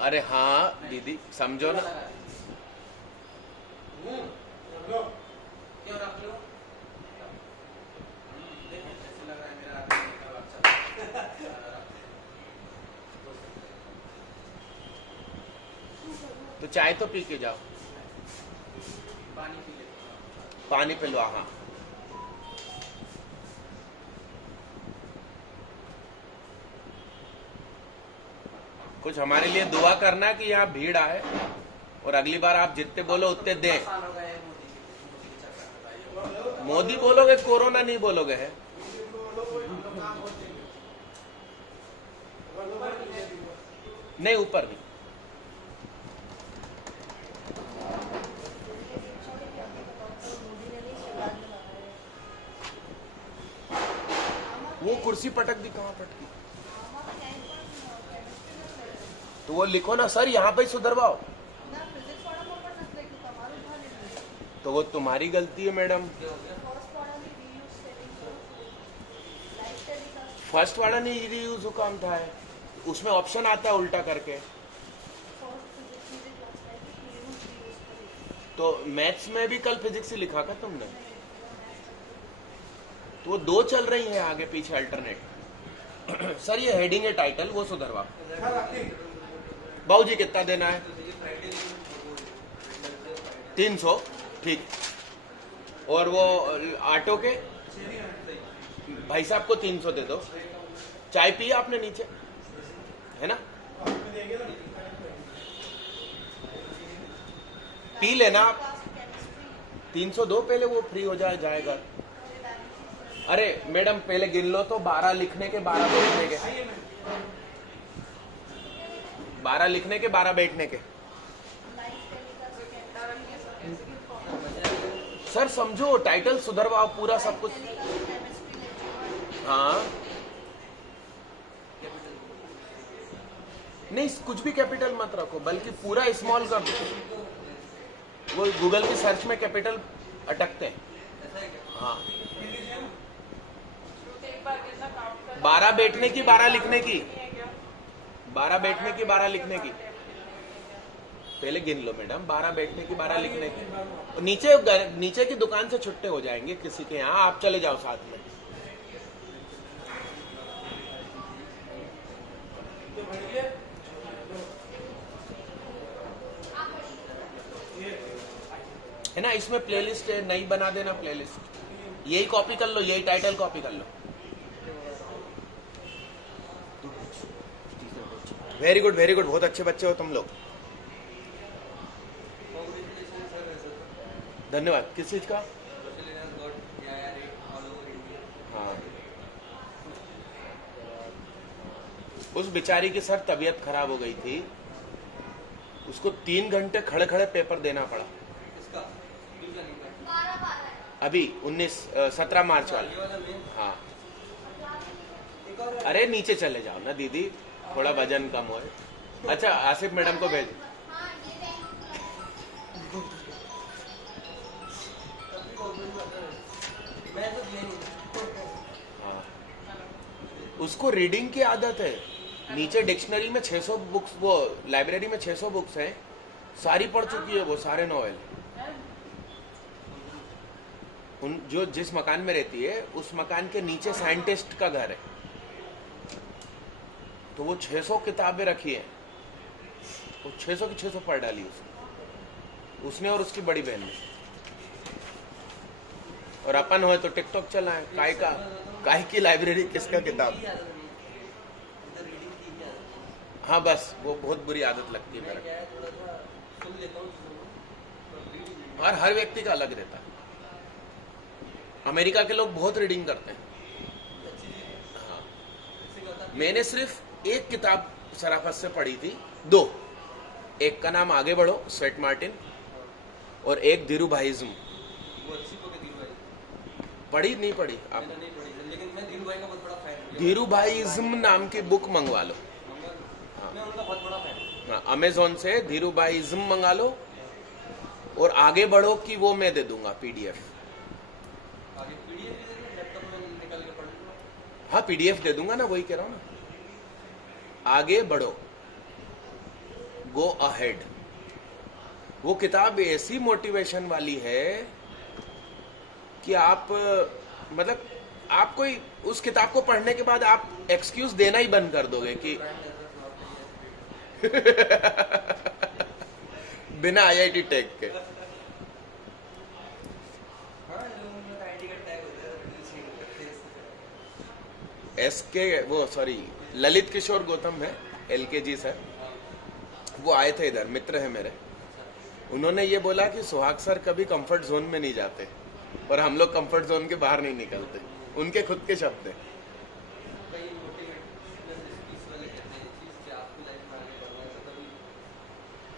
अरे हाँ दीदी समझो ना, क्यों रख लो? देखो कैसे लग रहा है मेरा आदमी का बच्चा। तो चाय तो पी के जाओ, पानी पी ले। पानी पिलवा। हाँ कुछ हमारे लिए दुआ करना कि यहाँ भीड़ आए और अगली बार आप जितने बोलो उतने दें। साल हो गए मोदी के चक्कर में बताइए। मोदी बोलोगे, कोरोना नहीं बोलोगे है। नहीं ऊपर नहीं। वो कुर्सी पटक दी, कहाँ पटकी? तो वो लिखो ना सर, यहाँ पे ही सुधरवाओ। तो वो तुम्हारी गलती है मैडम। फर्स्ट वाला नहीं रीयूज काम था है, उसमें ऑप्शन आता है उल्टा करके। तो मैथ्स में भी कल फिजिक्स ही लिखा था तुमने? तो वो दो चल रही है आगे पीछे अल्टरनेट। सर ये हेडिंग है टाइटल, वो सुधरवा। बाबू जी कितना देना है? 300 ठीक। और वो ऑटो के भाई साहब को 300 दे दो। चाय पी आपने नीचे है ना? पी लेना आप। 300 दो पहले, वो फ्री हो जाएगा। अरे मैडम पहले गिन लो तो 12 लिखने के 12 बैठने के, 12 लिखने के 12 बैठने के। सर समझो टाइटल सुधरवाओ पूरा सब कुछ। हाँ नहीं कुछ भी कैपिटल मत रखो, बल्कि पूरा स्मॉल कर दो। वो गूगल की सर्च में कैपिटल अटकते हैं। हाँ 12 बैठने की 12 लिखने की, 12 बैठने की 12 लिखने की। पहले गिन लो मैडम, 12 बैठने की 12 लिखने की। नीचे की दुकान से छुट्टे हो जाएंगे किसी के यहाँ, आप चले जाओ साथ में। है ना? इसमें प्लेलिस्ट है, नहीं बना देना प्लेलिस्ट। यही कॉपी कर लो, यही टाइटल कॉपी कर लो। वेरी गुड वेरी गुड, बहुत अच्छे बच्चे हो तुम लोग। धन्यवाद। किस चीज का? हाँ उस बेचारी की सर तबीयत खराब हो गई थी, उसको 3 घंटे खड़े खड़े पेपर देना पड़ा। अभी 17 मार्च वाला। हाँ अरे नीचे चले जाओ ना दीदी, थोड़ा वजन कम हो। अच्छा आसिफ मैडम को भेज। हाँ उसको रीडिंग की आदत है। नीचे डिक्शनरी में 600 बुक्स, वो लाइब्रेरी में 600 बुक्स हैं, सारी पढ़ चुकी है वो, सारे नॉवेल। जो जिस मकान में रहती है उस मकान के नीचे साइंटिस्ट का घर है, तो वो 600 किताबें रखी हैं, वो 600 की 600 पढ़ डाली उसने और उसकी बड़ी बहन ने। और अपन हो तो टिकटॉक चलाएं, काय की लाइब्रेरी किसका किताब। हाँ बस वो बहुत बुरी आदत लगती है मेरे। और हर व्यक्ति का अलग रहता है। अमेरिका के लोग बहुत रीडिंग करते हैं। हाँ मैंने सिर्फ एक किताब शराफत से पढ़ी थी, 2। एक का नाम आगे बढ़ो सेट मार्टिन, और एक धीरूभाईज़्म। पढ़ी नहीं पढ़ी आप? लेकिन मैं धीरूभाई का बहुत बड़ा फैन हूं। धीरूभाईज़्म नाम की बुक मंगवा लो। मैं उनका बहुत बड़ा फैन हूं। हाँ अमेजोन से धीरूभाईज़्म मंगा लो, और आगे बढ़ो कि वो मैं दे दूंगा PDF। आगे पीडीएफ भी दे दो, लैपटॉप में निकाल के पढ़ लूंगा। हाँ PDF दे दूंगा ना, वही कह रहा हूँ ना। आगे बढ़ो गो अहेड। वो किताब ऐसी मोटिवेशन वाली है कि आप मतलब आप कोई उस किताब को पढ़ने के बाद आप एक्सक्यूज देना ही बंद कर दोगे कि बिना आईआईटी टेक के। हाँ जो मतलब आईटी का टैग होता है एसके वो सॉरी ललित किशोर गौतम है, एलकेजी सर, वो आए थे इधर, मित्र है मेरे। उन्होंने ये बोला कि सुहाग सर कभी कंफर्ट जोन में नहीं जाते और हम लोग कंफर्ट जोन के बाहर नहीं निकलते। उनके खुद के शब्द हैं। कई मोटिवेशनल स्पीच वाले कहते हैं चीज कि आपकी लाइफ में आगे बढ़ना है तो कभी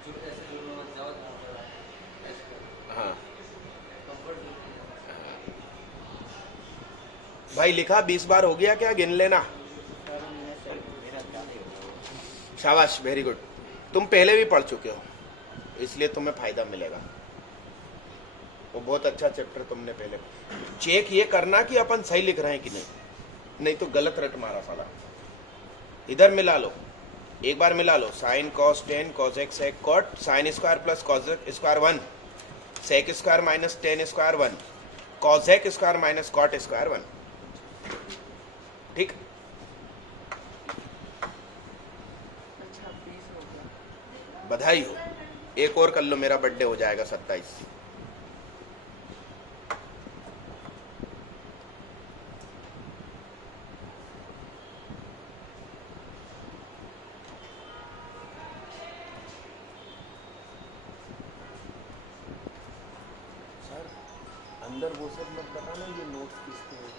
जो ऐसे जोनों में जाओ जहाँ पर ऐश करो, हाँ कंफर्ट जोन में जाओ। भाई लिखा 20 बार हो गया क्या, गिन लेना। शाबाश, वेरी गुड। तुम पहले भी पढ़ चुके हो इसलिए तुम्हें फायदा मिलेगा। वो बहुत अच्छा चैप्टर तुमने पहले। चेक ये करना कि अपन सही लिख रहे हैं कि नहीं, नहीं तो गलत रट मारा साला। इधर मिला लो, एक बार मिला लो। Sine cos tan cosec sec cot, sine square plus cosec square 1, sec square minus tan square 1, cosec square minus cot square 1। ठीक, अच्छा 20 हो गया। बधाई हो। एक और कर लो, मेरा बर्थडे हो जाएगा 27। सर अंदर वो सब मत बताना, ये नोट्स किसके हैं।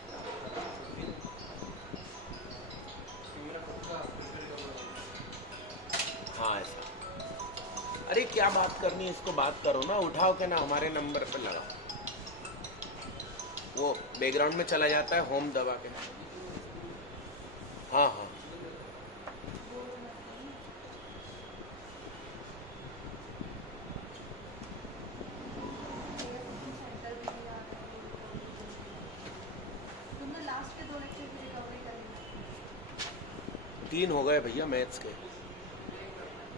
मेरा खुद का हाँ ऐसा। अरे क्या बात करनी है, इसको बात करो ना, उठाओ के ना हमारे नंबर पे लगाओ। वो बैकग्राउंड में चला जाता है, होम दबा के। हाँ हाँ तुमने लास्ट के 2 लेक्चर की रिकवरी करी ना? 3 हो गए भैया मैथ्स के।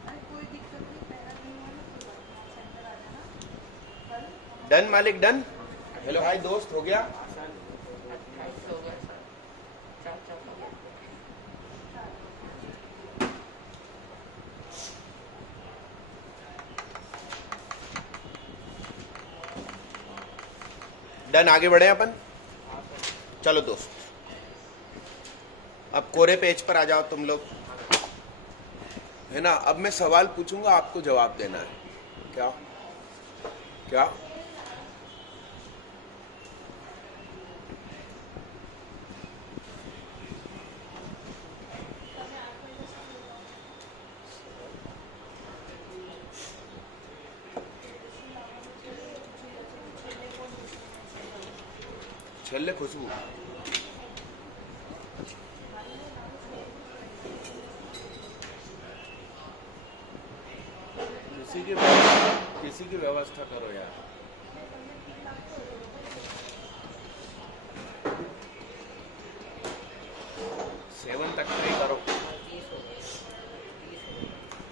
अरे कोई दिक्कत नहीं, पहला दिन हुआ ना कोई बात नहीं, सेंटर आ जाना कल। डन मालिक डन। हेलो हाय दोस्त, हो गया। 28 हो गया सर, 4 हो गया। डन, आगे बढ़े अपन। चलो दोस्त, अब कोरे पेज पर आ जाओ तुम लोग, है ना। अब मैं सवाल पूछूंगा, आपको जवाब देना है। क्या क्या छेले खुशबू। किसी की व्यवस्था करो यार। सेवन तक ट्राई करो। 20 हो गए, 20 हो गए।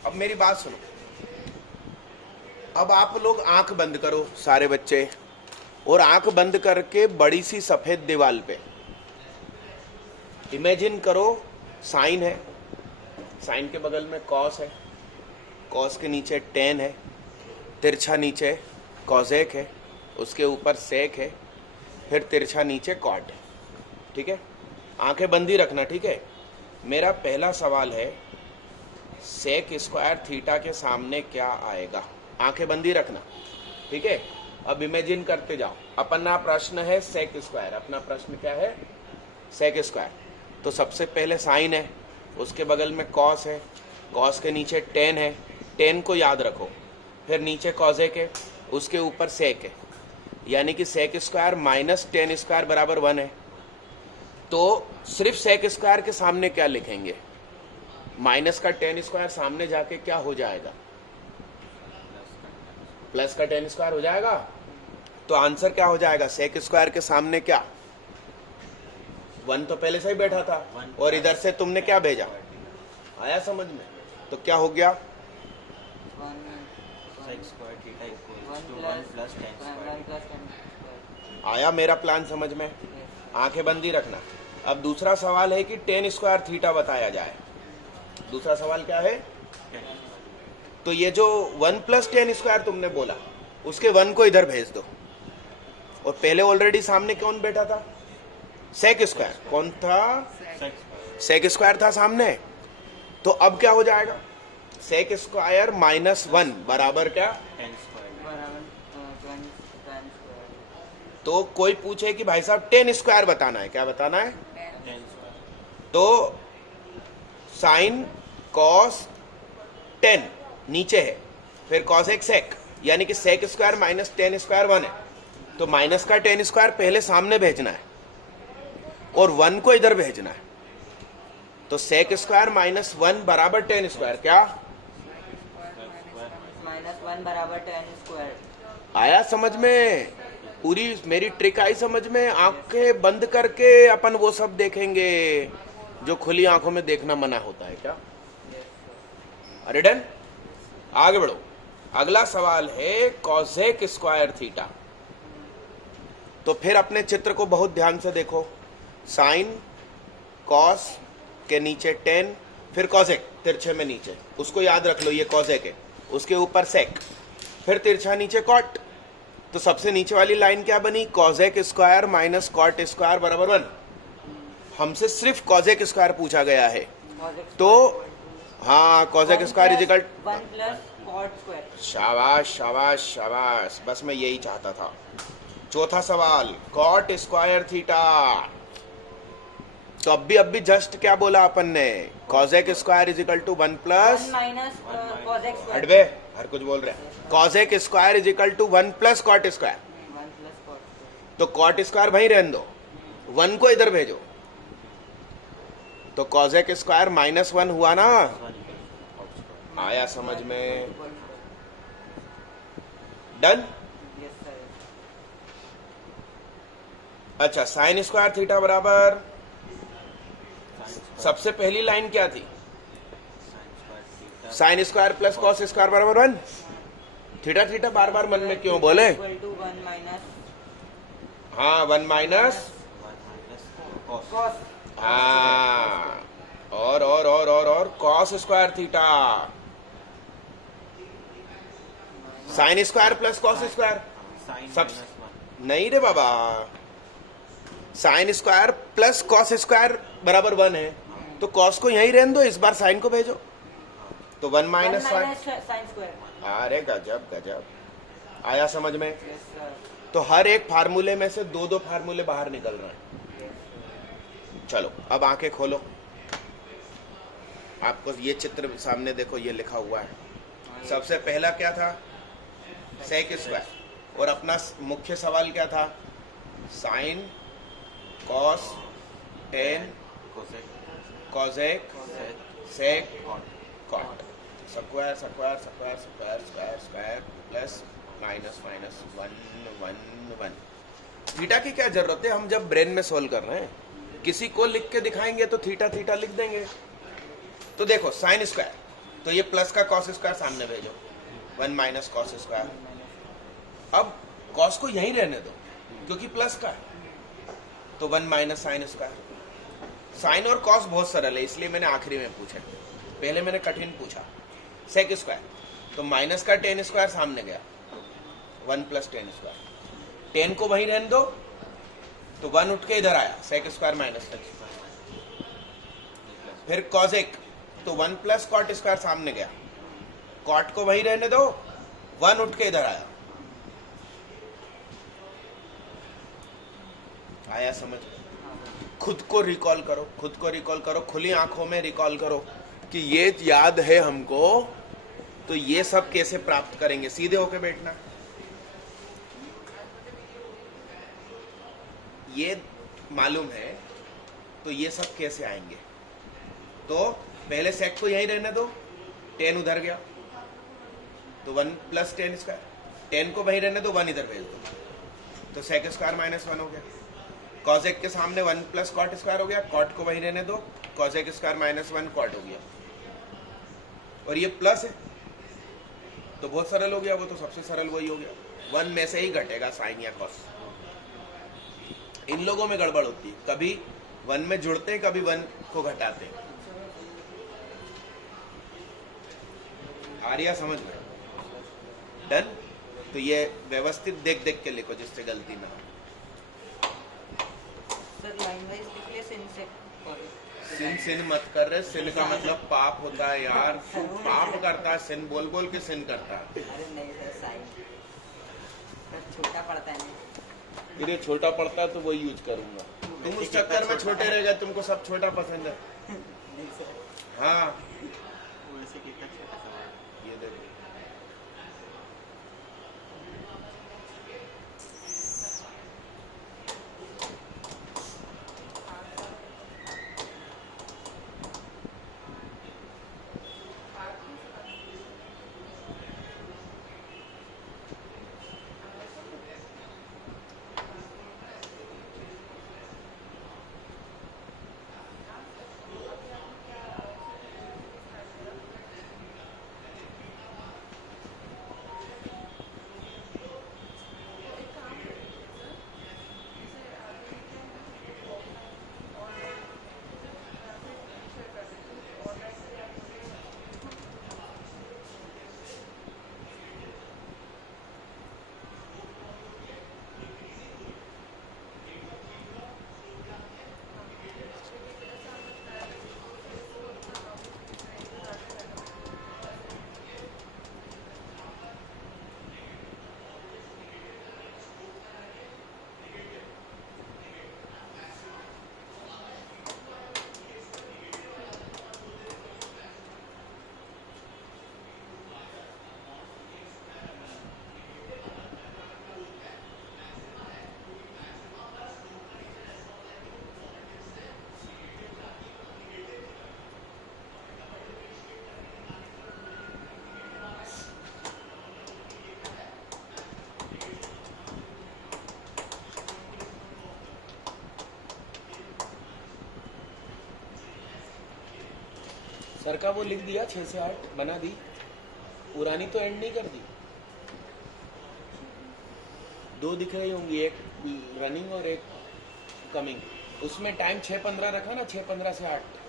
अब मेरी बात सुनो। अब आप लोग आंख बंद करो सारे बच्चे, और आंख बंद करके बड़ी सी सफेद दीवार पे इमेजिन करो साइन है, साइन के बगल में कॉस है, कॉस के नीचे टेन है, तिरछा नीचे कॉसेक है, उसके ऊपर सेक है, फिर तिरछा नीचे कॉट है। ठीक है, आंखें बंद ही रखना। ठीक है, मेरा पहला सवाल है, सेक स्क्वायर थीटा के सामने क्या आएगा। आंखें बंद ही रखना। ठीक है, अब इमेजिन करते जाओ। अपना प्रश्न है सेक स्क्वायर। अपना प्रश्न क्या है? Sec square. तो सबसे पहले साइन है, उसके बगल में कॉस है, कॉस के नीचे टेन है, टेन को याद रखो, फिर नीचे कॉसेक है, उसके ऊपर सेक है, यानी कि sec square minus tan square बराबर 1 है। तो सिर्फ सेक स्क्वायर के सामने क्या लिखेंगे? माइनस का टेन स्क्वायर सामने जाके क्या हो जाएगा? प्लस का टेन स्क्वायर हो जाएगा। तो आंसर क्या हो जाएगा? सेक स्क्वायर के सामने क्या? 1 तो पहले से ही बैठा था, और इधर से तुमने क्या भेजा? आया समझ में? तो क्या हो गया? One sec square theta equals one to 1 plus tan one square plus tan square. आया मेरा प्लान समझ में? आंखें बंदी रखना। अब दूसरा सवाल है कि टेन स्क्वायर थीटा बताया जाए। दूसरा सवाल क्या है? तो ये जो 1 प्लस टेन स्क्वायर तुमने बोला, उसके 1 को इधर भेज दो। और पहले ऑलरेडी सामने कौन बैठा था? Sec square. कौन था? सेक स्क्वायर था सामने। तो अब क्या हो जाएगा? सेक स्क्वायर माइनस 1 बराबर क्या? Ten square. बराबर टेन स्क्वायर। तो कोई पूछे कि भाई साहब टेन स्क्वायर बताना है, क्या बताना है? Tan square. तो साइन कॉस 10 नीचे है, फिर कॉस एक सेक, यानी कि sec square minus tan square 1 है। तो माइनस का टेन स्क्वायर पहले सामने भेजना है और 1 को इधर भेजना है। तो सेक स्क्वायर माइनस 1 बराबर टेन स्क्वायर। क्या माइनस 1 बराबर टेन स्क्वायर। आया समझ में? पूरी मेरी ट्रिक आई समझ में? आंखें बंद करके अपन वो सब देखेंगे जो खुली आंखों में देखना मना होता है। क्या? अरे डन, आगे बढ़ो। अगला सवाल है कॉसेक स्क्वायर थीटा। तो फिर अपने चित्र को बहुत ध्यान से देखो। साइन कॉस के नीचे 10, फिर कॉसेक तिरछे में नीचे, उसको याद रख लो, ये कॉसेक है। उसके ऊपर सेक, फिर तिरछा नीचे कॉट। तो सबसे नीचे वाली लाइन क्या बनी? Cosec square minus cot square बराबर 1। हमसे सिर्फ कॉसेक स्क्वायर पूछा गया है। तो हाँ, cosec square is equal 1 plus cot square. शाबाश शाबाश शाबाश, बस मैं यही चाहता था। चौथा सवाल कॉट स्क्वायर थीटा। तो अभी जस्ट क्या बोला अपन ने? Cosec square is equal to 1 plus minus cosec square. हटवे, हर कुछ बोल रहे हैं। Cosec square is equal to 1 plus cot square. 1 plus cot square. तो कॉट स्क्वायर वहीं रहने दो, 1 को इधर भेजो। तो कॉसेक स्क्वायर माइनस 1 हुआ ना? आया समझ में? डन। Yes sir. अच्छा, साइन स्क्वायर थीटा बराबर, सबसे पहली लाइन क्या थी? Sign square plus cos square बराबर 1। थीटा थीटा बार बार मन में क्यों बोले? इक्वल टू 1 माइनस हाँ, 1 माइनस कॉस। हाँ, और cos square theta. Sine square plus cos square सब नहीं रे बाबा। Sine square plus cos square बराबर 1 है, तो कॉस को यहीं रहने दो, इस बार साइन को भेजो। तो 1 माइनस साइन। Sine square. अरे गजब गजब, आया समझ में? Yes sir. तो हर एक फार्मूले में से 2-2 फार्मूले बाहर निकल रहे हैं। चलो अब आंखें खोलो। आपको ये चित्र सामने देखो, ये लिखा हुआ है। सबसे पहला क्या था? Sec square. और अपना मुख्य सवाल क्या था? Sine cos tan cosec sec cot. Square square square square square square plus minus minus 1 1 1। Theta की क्या जरूरत है? हम जब ब्रेन में सोल्व कर रहे हैं, किसी को लिख के दिखाएंगे तो थीटा थीटा लिख देंगे। तो देखो साइन स्क्वायर, तो ये प्लस का कॉस स्क्वायर सामने भेजो, 1 माइनस कॉस स्क्वायर। अब कॉस को यहीं रहने दो क्योंकि प्लस का है, तो 1 माइनस साइन स्क्वायर। साइन और कॉस बहुत सरल है, इसलिए मैंने आखिरी में पूछा, पहले मैंने कठिन पूछा। सेक स्क्वायर, तो माइनस का टेन स्क्वायर सामने गया, 1 प्लस टेन स्क्वायर। 10 को वहीं रहने दो, तो 1 उठ के इधर आया, सेक स्क्वायर माइनस टेन। फिर कॉसेक, तो 1 प्लस कॉट स्क्वायर सामने गया, कॉट को वहीं रहने दो, 1 उठ के इधर आया। आया समझ? खुद को रिकॉल करो, खुद को रिकॉल करो, खुली आंखों में रिकॉल करो कि ये याद है हमको, तो ये सब कैसे प्राप्त करेंगे? सीधे होके बैठना, ये मालूम है, तो ये सब कैसे आएंगे? तो पहले सेक को यहीं रहने दो, 10 उधर गया, तो 1 प्लस टेन स्क्वायर। 10 को वहीं रहने दो, 1 इधर भेज दो, तो सेक स्क्वायर माइनस 1 हो गया। कॉसेक के सामने 1 प्लस कॉट स्क्वायर हो गया, कॉट को वहीं रहने दो, कॉसेक स्क्वायर माइनस 1 कॉट हो गया। और ये प्लस है, तो बहुत सरल हो गया, वो तो सबसे सरल वही हो गया, 1 में से ही घटेगा साइन या कॉस। इन लोगों में गड़बड़ होती है, कभी 1 में जुड़ते हैं, कभी 1 को घटाते हैं। आर्या समझ में? डन। तो ये व्यवस्थित देख देख के लिखो जिससे गलती ना हो। सर लाइन वाइज लिख लिया सिन से सिन मत कर रहे, सिन का मतलब पाप होता है यार, पाप करता है, सिन बोल बोल के सिन करता है। अरे नहीं सर साइन छोटा पड़ता है ना। फिर ये छोटा पड़ता है तो वही यूज करूंगा। तुम उस चक्कर में छोटे रह गए, तुमको सब छोटा पसंद है। नहीं सर हाँ वैसे कितना छोटा सा है। ये देखो, सर का वो लिख दिया 6 से 8 बना दी, पुरानी तो एंड नहीं कर दी। 2 दिख रही होंगी, एक रनिंग और एक कमिंग, उसमें टाइम 6:15 रखा ना, 6:15 से 8,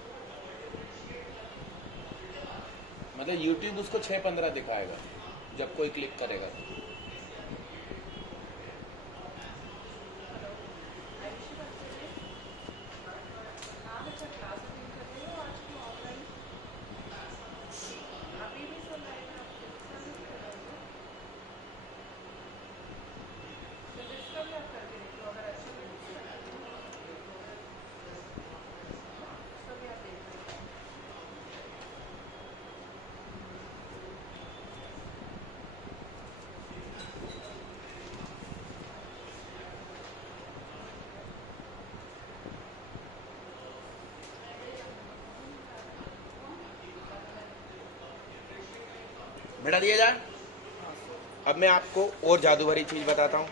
मतलब YouTube उसको 6:15 दिखाएगा जब कोई क्लिक करेगा तो। बैठा दिया जाए। अब मैं आपको और जादू भरी चीज बताता हूं,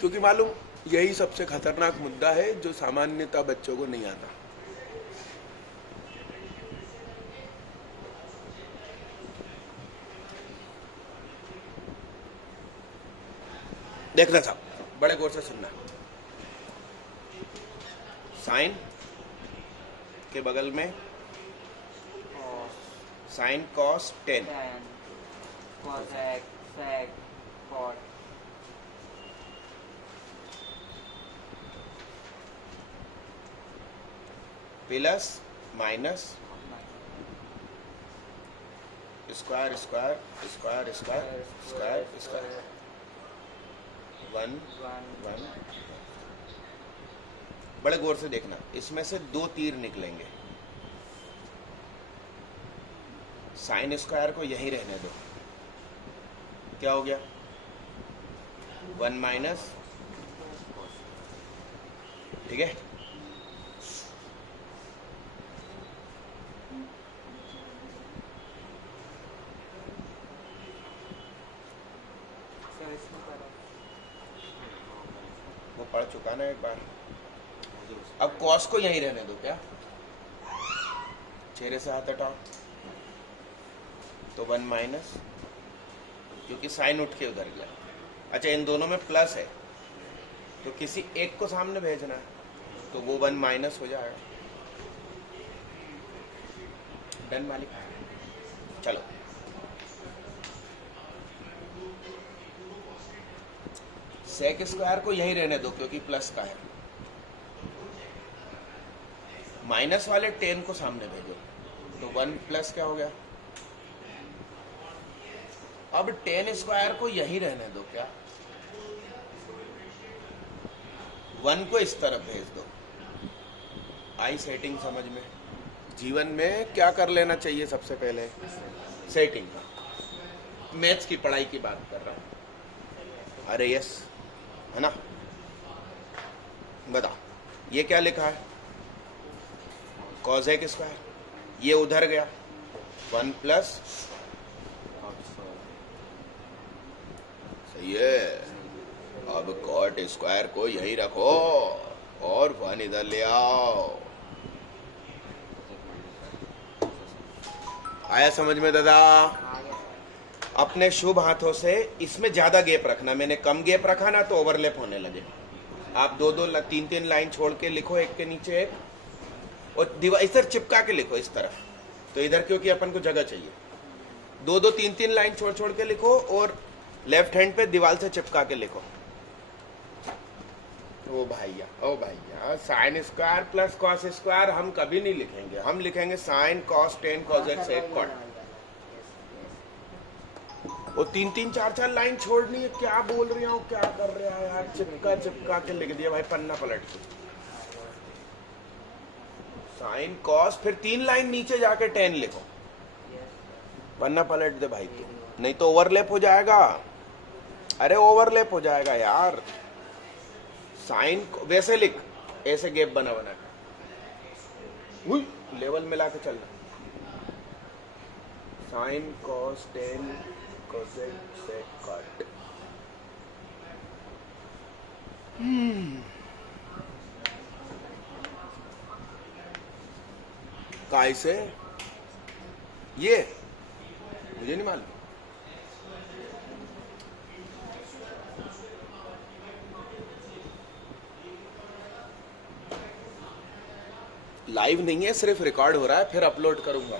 क्योंकि मालूम यही सबसे खतरनाक मुद्दा है जो सामान्यतः बच्चों को नहीं आता। देखना साहब, बड़े गौर से सुनना। साइन के बगल में sign cos 10, tan cosec sec cot plus minus square square square square square square 1 1। बड़े गौर से देखना, इसमें से 2 तीर निकलेंगे। साइन स्क्वायर को यहीं रहने दो, क्या हो गया 1 माइनस, ठीक है। सर इसमें करो वो पढ़ चुका ना एक बार। अब कॉस को यहीं रहने दो, क्या चेहरे से हाथ हटाओ, तो 1 माइनस, क्योंकि साइन उठ के उधर गया। अच्छा, इन दोनों में प्लस है तो किसी एक को सामने भेजना है, तो वो 1 माइनस हो जाएगा। डन मालिक। चलो, सेक स्क्वायर को यहीं रहने दो क्योंकि प्लस का है। माइनस वाले 10 को सामने भेजो, तो 1 प्लस क्या हो गया। अब 10 स्क्वायर को यहीं रहने दो, क्या 1 को इस तरफ भेज दो। आई सेटिंग समझ में? जीवन में क्या कर लेना चाहिए सबसे पहले? सेटिंग। मैथ्स की पढ़ाई की बात कर रहा हूं। अरे यस, है ना? बता, ये क्या लिखा है? कॉसेक स्क्वायर, ये उधर गया 1 प्लस, सही है। अब कॉट स्क्वायर को यही रखो और 1 इधर ले आओ। आया समझ में दादा? अपने शुभ हाथों से इसमें ज्यादा गैप रखना। मैंने कम गैप रखा ना तो ओवरलैप होने लगे। आप 2-2 3-3 लाइन छोड़ के लिखो, एक के नीचे एक, और दीवार इधर चिपका के लिखो इस तरफ। तो इधर क्योंकि अपन को जगह चाहिए, 2-2 3-3 लाइन छोड़ छोड़ के लिखो और लेफ्ट हैंड पे दीवार से चिपका के लिखो। ओ भैया, sine square plus cos square हम कभी नहीं लिखेंगे। हम लिखेंगे sine cos 10 cosec sec cot. वो 3-3 4-4 लाइन छोड़नी है। क्या बोल रही हूँ, क्या कर रहा है यार? चिपका चिपका के लिख दिया भाई, पन्ना पलट के। साइन कॉस, फिर 3 लाइन नीचे जाके 10 लिखो, पन्ना पलट दे भाई तू, नहीं तो ओवरलैप हो जाएगा। अरे ओवरलैप हो जाएगा यार। साइन वैसे लिख, ऐसे गैप बना बना के, लेवल मिला के चलना। Sine cos 10 cosec sec cot. काय से ये मुझे नहीं मालूम। लाइव नहीं है, सिर्फ रिकॉर्ड हो रहा है, फिर अपलोड करूंगा।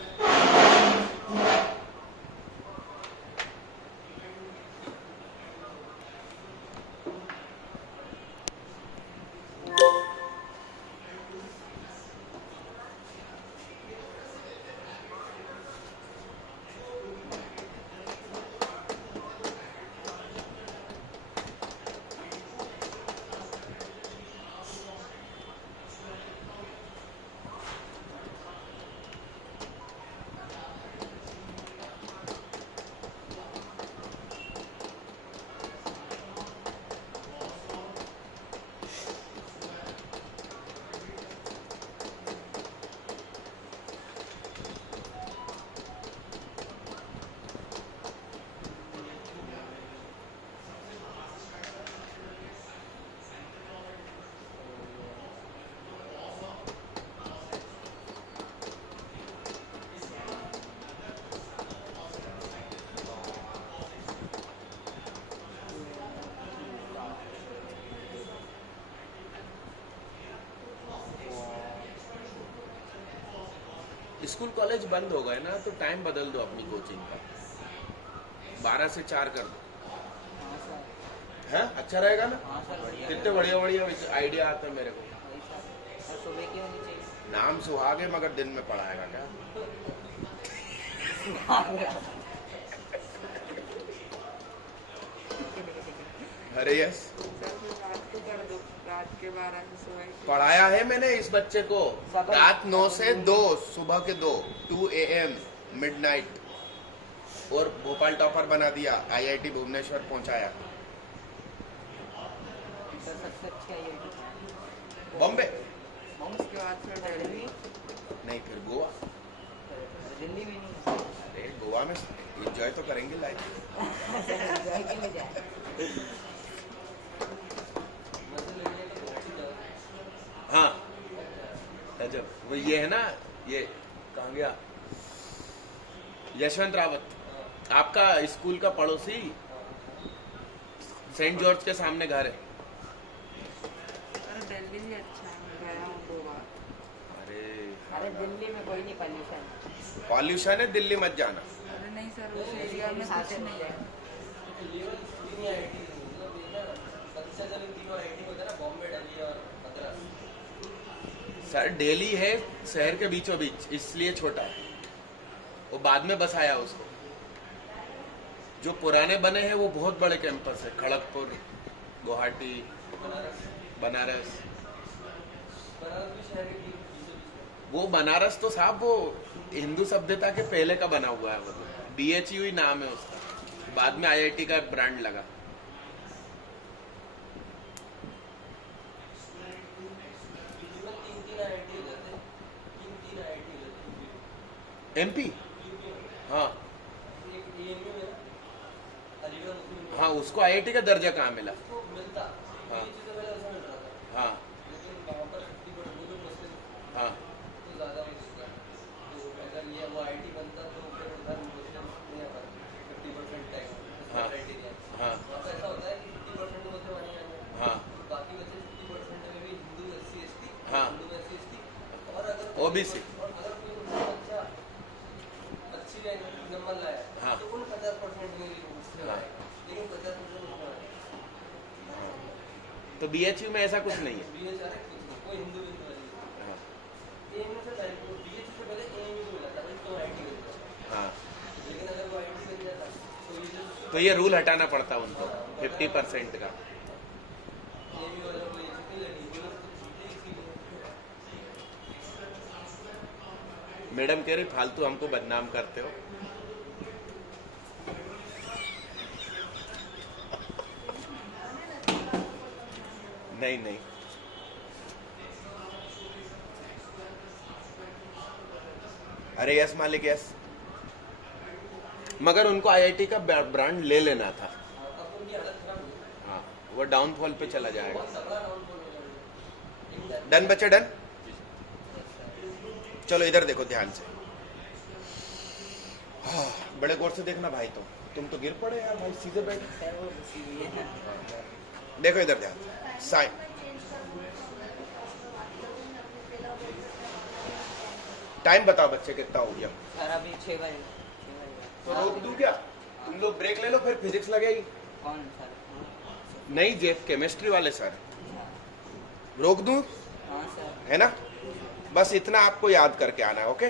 स्कूल कॉलेज बंद हो गए ना, तो टाइम बदल दो अपनी कोचिंग का, 12 से 4 कर दो। हाँ सर, है अच्छा रहेगा ना? हाँ सर, बढ़िया। कितने बढ़िया बढ़िया आइडिया आते हैं मेरे को। वही सर, और सुबह की होनी चाहिए। नाम सुहाग है मगर दिन में पढ़ाएगा क्या? अरे यस, रात के 12 से सुबह पढ़ाया है मैंने इस बच्चे को रात 9 से 2, सुबह के 2 AM मिडनाइट, और भोपाल टॉपर बना दिया, IIT भुवनेश्वर पहुंचाया। सर सबसे अच्छी IIT बॉम्बे उसके बाद फिर दिल्ली। नहीं, फिर गोवा। दिल्ली में नहीं है। अरे गोवा में एंजॉय तो करेंगे लाइफ। एंजॉय की बजाय हाँ जब वो ये है ना, ये कहाँ गया, यशवंत रावत, आपका स्कूल का पड़ोसी सेंट जॉर्ज के सामने घर है। अरे दिल्ली भी अच्छा है, मैं गया हूँ 2 बार। अरे अरे दिल्ली में कोई नहीं पॉल्यूशन। पॉल्यूशन है, दिल्ली मत जाना। अरे नहीं सर, उस एरिया में कुछ नहीं है। लेवल 3 ही IIT मतलब ये ना सबसे ज्यादा इन तीनों IIT होता है ना, बॉम्बे, दिल्ली और मद्रास। सर दिल्ली है शहर के बीचों बीच, इसलिए छोटा है, वो बाद में बसाया उसको। जो पुराने बने हैं वो बहुत बड़े कैंपस है, खड़गपुर, गुवाहाटी, बनारस। बनारस भी शहर के बीचों बीच में। वो बनारस तो साहब वो हिंदू सभ्यता के पहले का बना हुआ है, वो BHU ही नाम है उसका, बाद में IIT का ब्रांड लगा। इसमें 3 IIT हो जाते हैं, 3 IIT हो जाते हैं। MP, हाँ एक AMU है ना, अलीगढ़ मुस्लिम हाँ, उसको IIT का दर्जा कहाँ मिला? को मिलता, हाँ। ये चीज़ें पहले उसमें मिल रहा था, हाँ लेकिन वहाँ पर 50% वो जो मुस्लिम हाँ तो ज़्यादा हो चुका है। तो अगर ये वो IIT बनता तो फिर उधर मुस्लिम नहीं आता, 50% टैक्स हाँ। क्राइटेरिया। हाँ वहाँ पर ऐसा होता है कि 50% तो मुस्लिम आने आएंगे, हाँ बाकी बचे 50% में भी हिंदू, SC, ST, हाँ। हिंदू में SC, ST, और अगर OBC। और अगर कोई मुस्लिम बच्चा अच्छी रैंक नंबर लाया हाँ। तो उन 50% में भी मुस्लिम हाँ। आएगा, लेकिन 50% मुस्लिम आएगा। तो BHU में ऐसा कुछ नहीं है। BH आ रहा है कुछ नहीं, कोई हिंदू हिंदू वाली नहीं। हाँ AMU से पहले तो BH से पहले AMU को मिला था, भाई तो IIT मिल जाता। हाँ, लेकिन अगर वो IIT मिल जाता तो ये जो तो ये रूल हटाना पड़ता उनको 50% का। AMU वालों को ये चीज़ें लगी, वो लोग तो छूटे इसीलिए। मैडम कह रही फालतू हमको बदनाम करते हो। नहीं नहीं, अरे यस मालिक यस, मगर उनको IIT का ब्रांड ले लेना था। अब उनकी हालत खराब हो गई, हाँ, वो डाउनफॉल पे चला जाएगा। बहुत तगड़ा डाउनफॉल हो जाएगा। डन बच्चे डन, चलो इधर देखो ध्यान से। हाँ, बड़े गौर से देखना भाई, तुम तो गिर पड़े यार भाई, सीधे बैठ। सर वो घुसी हुई है ना। देखो इधर ध्यान, साइन। टाइम बताओ बच्चे कितना हो गया? सर अभी 6 बजे। तो रोक दूं क्या? तुम लोग ब्रेक ले लो, फिर फिजिक्स लगेगी। कौन सर? नहीं जे केमिस्ट्री वाले सर। रोक दूं? हाँ सर। है ना? बस इतना आपको याद करके आना है, ओके?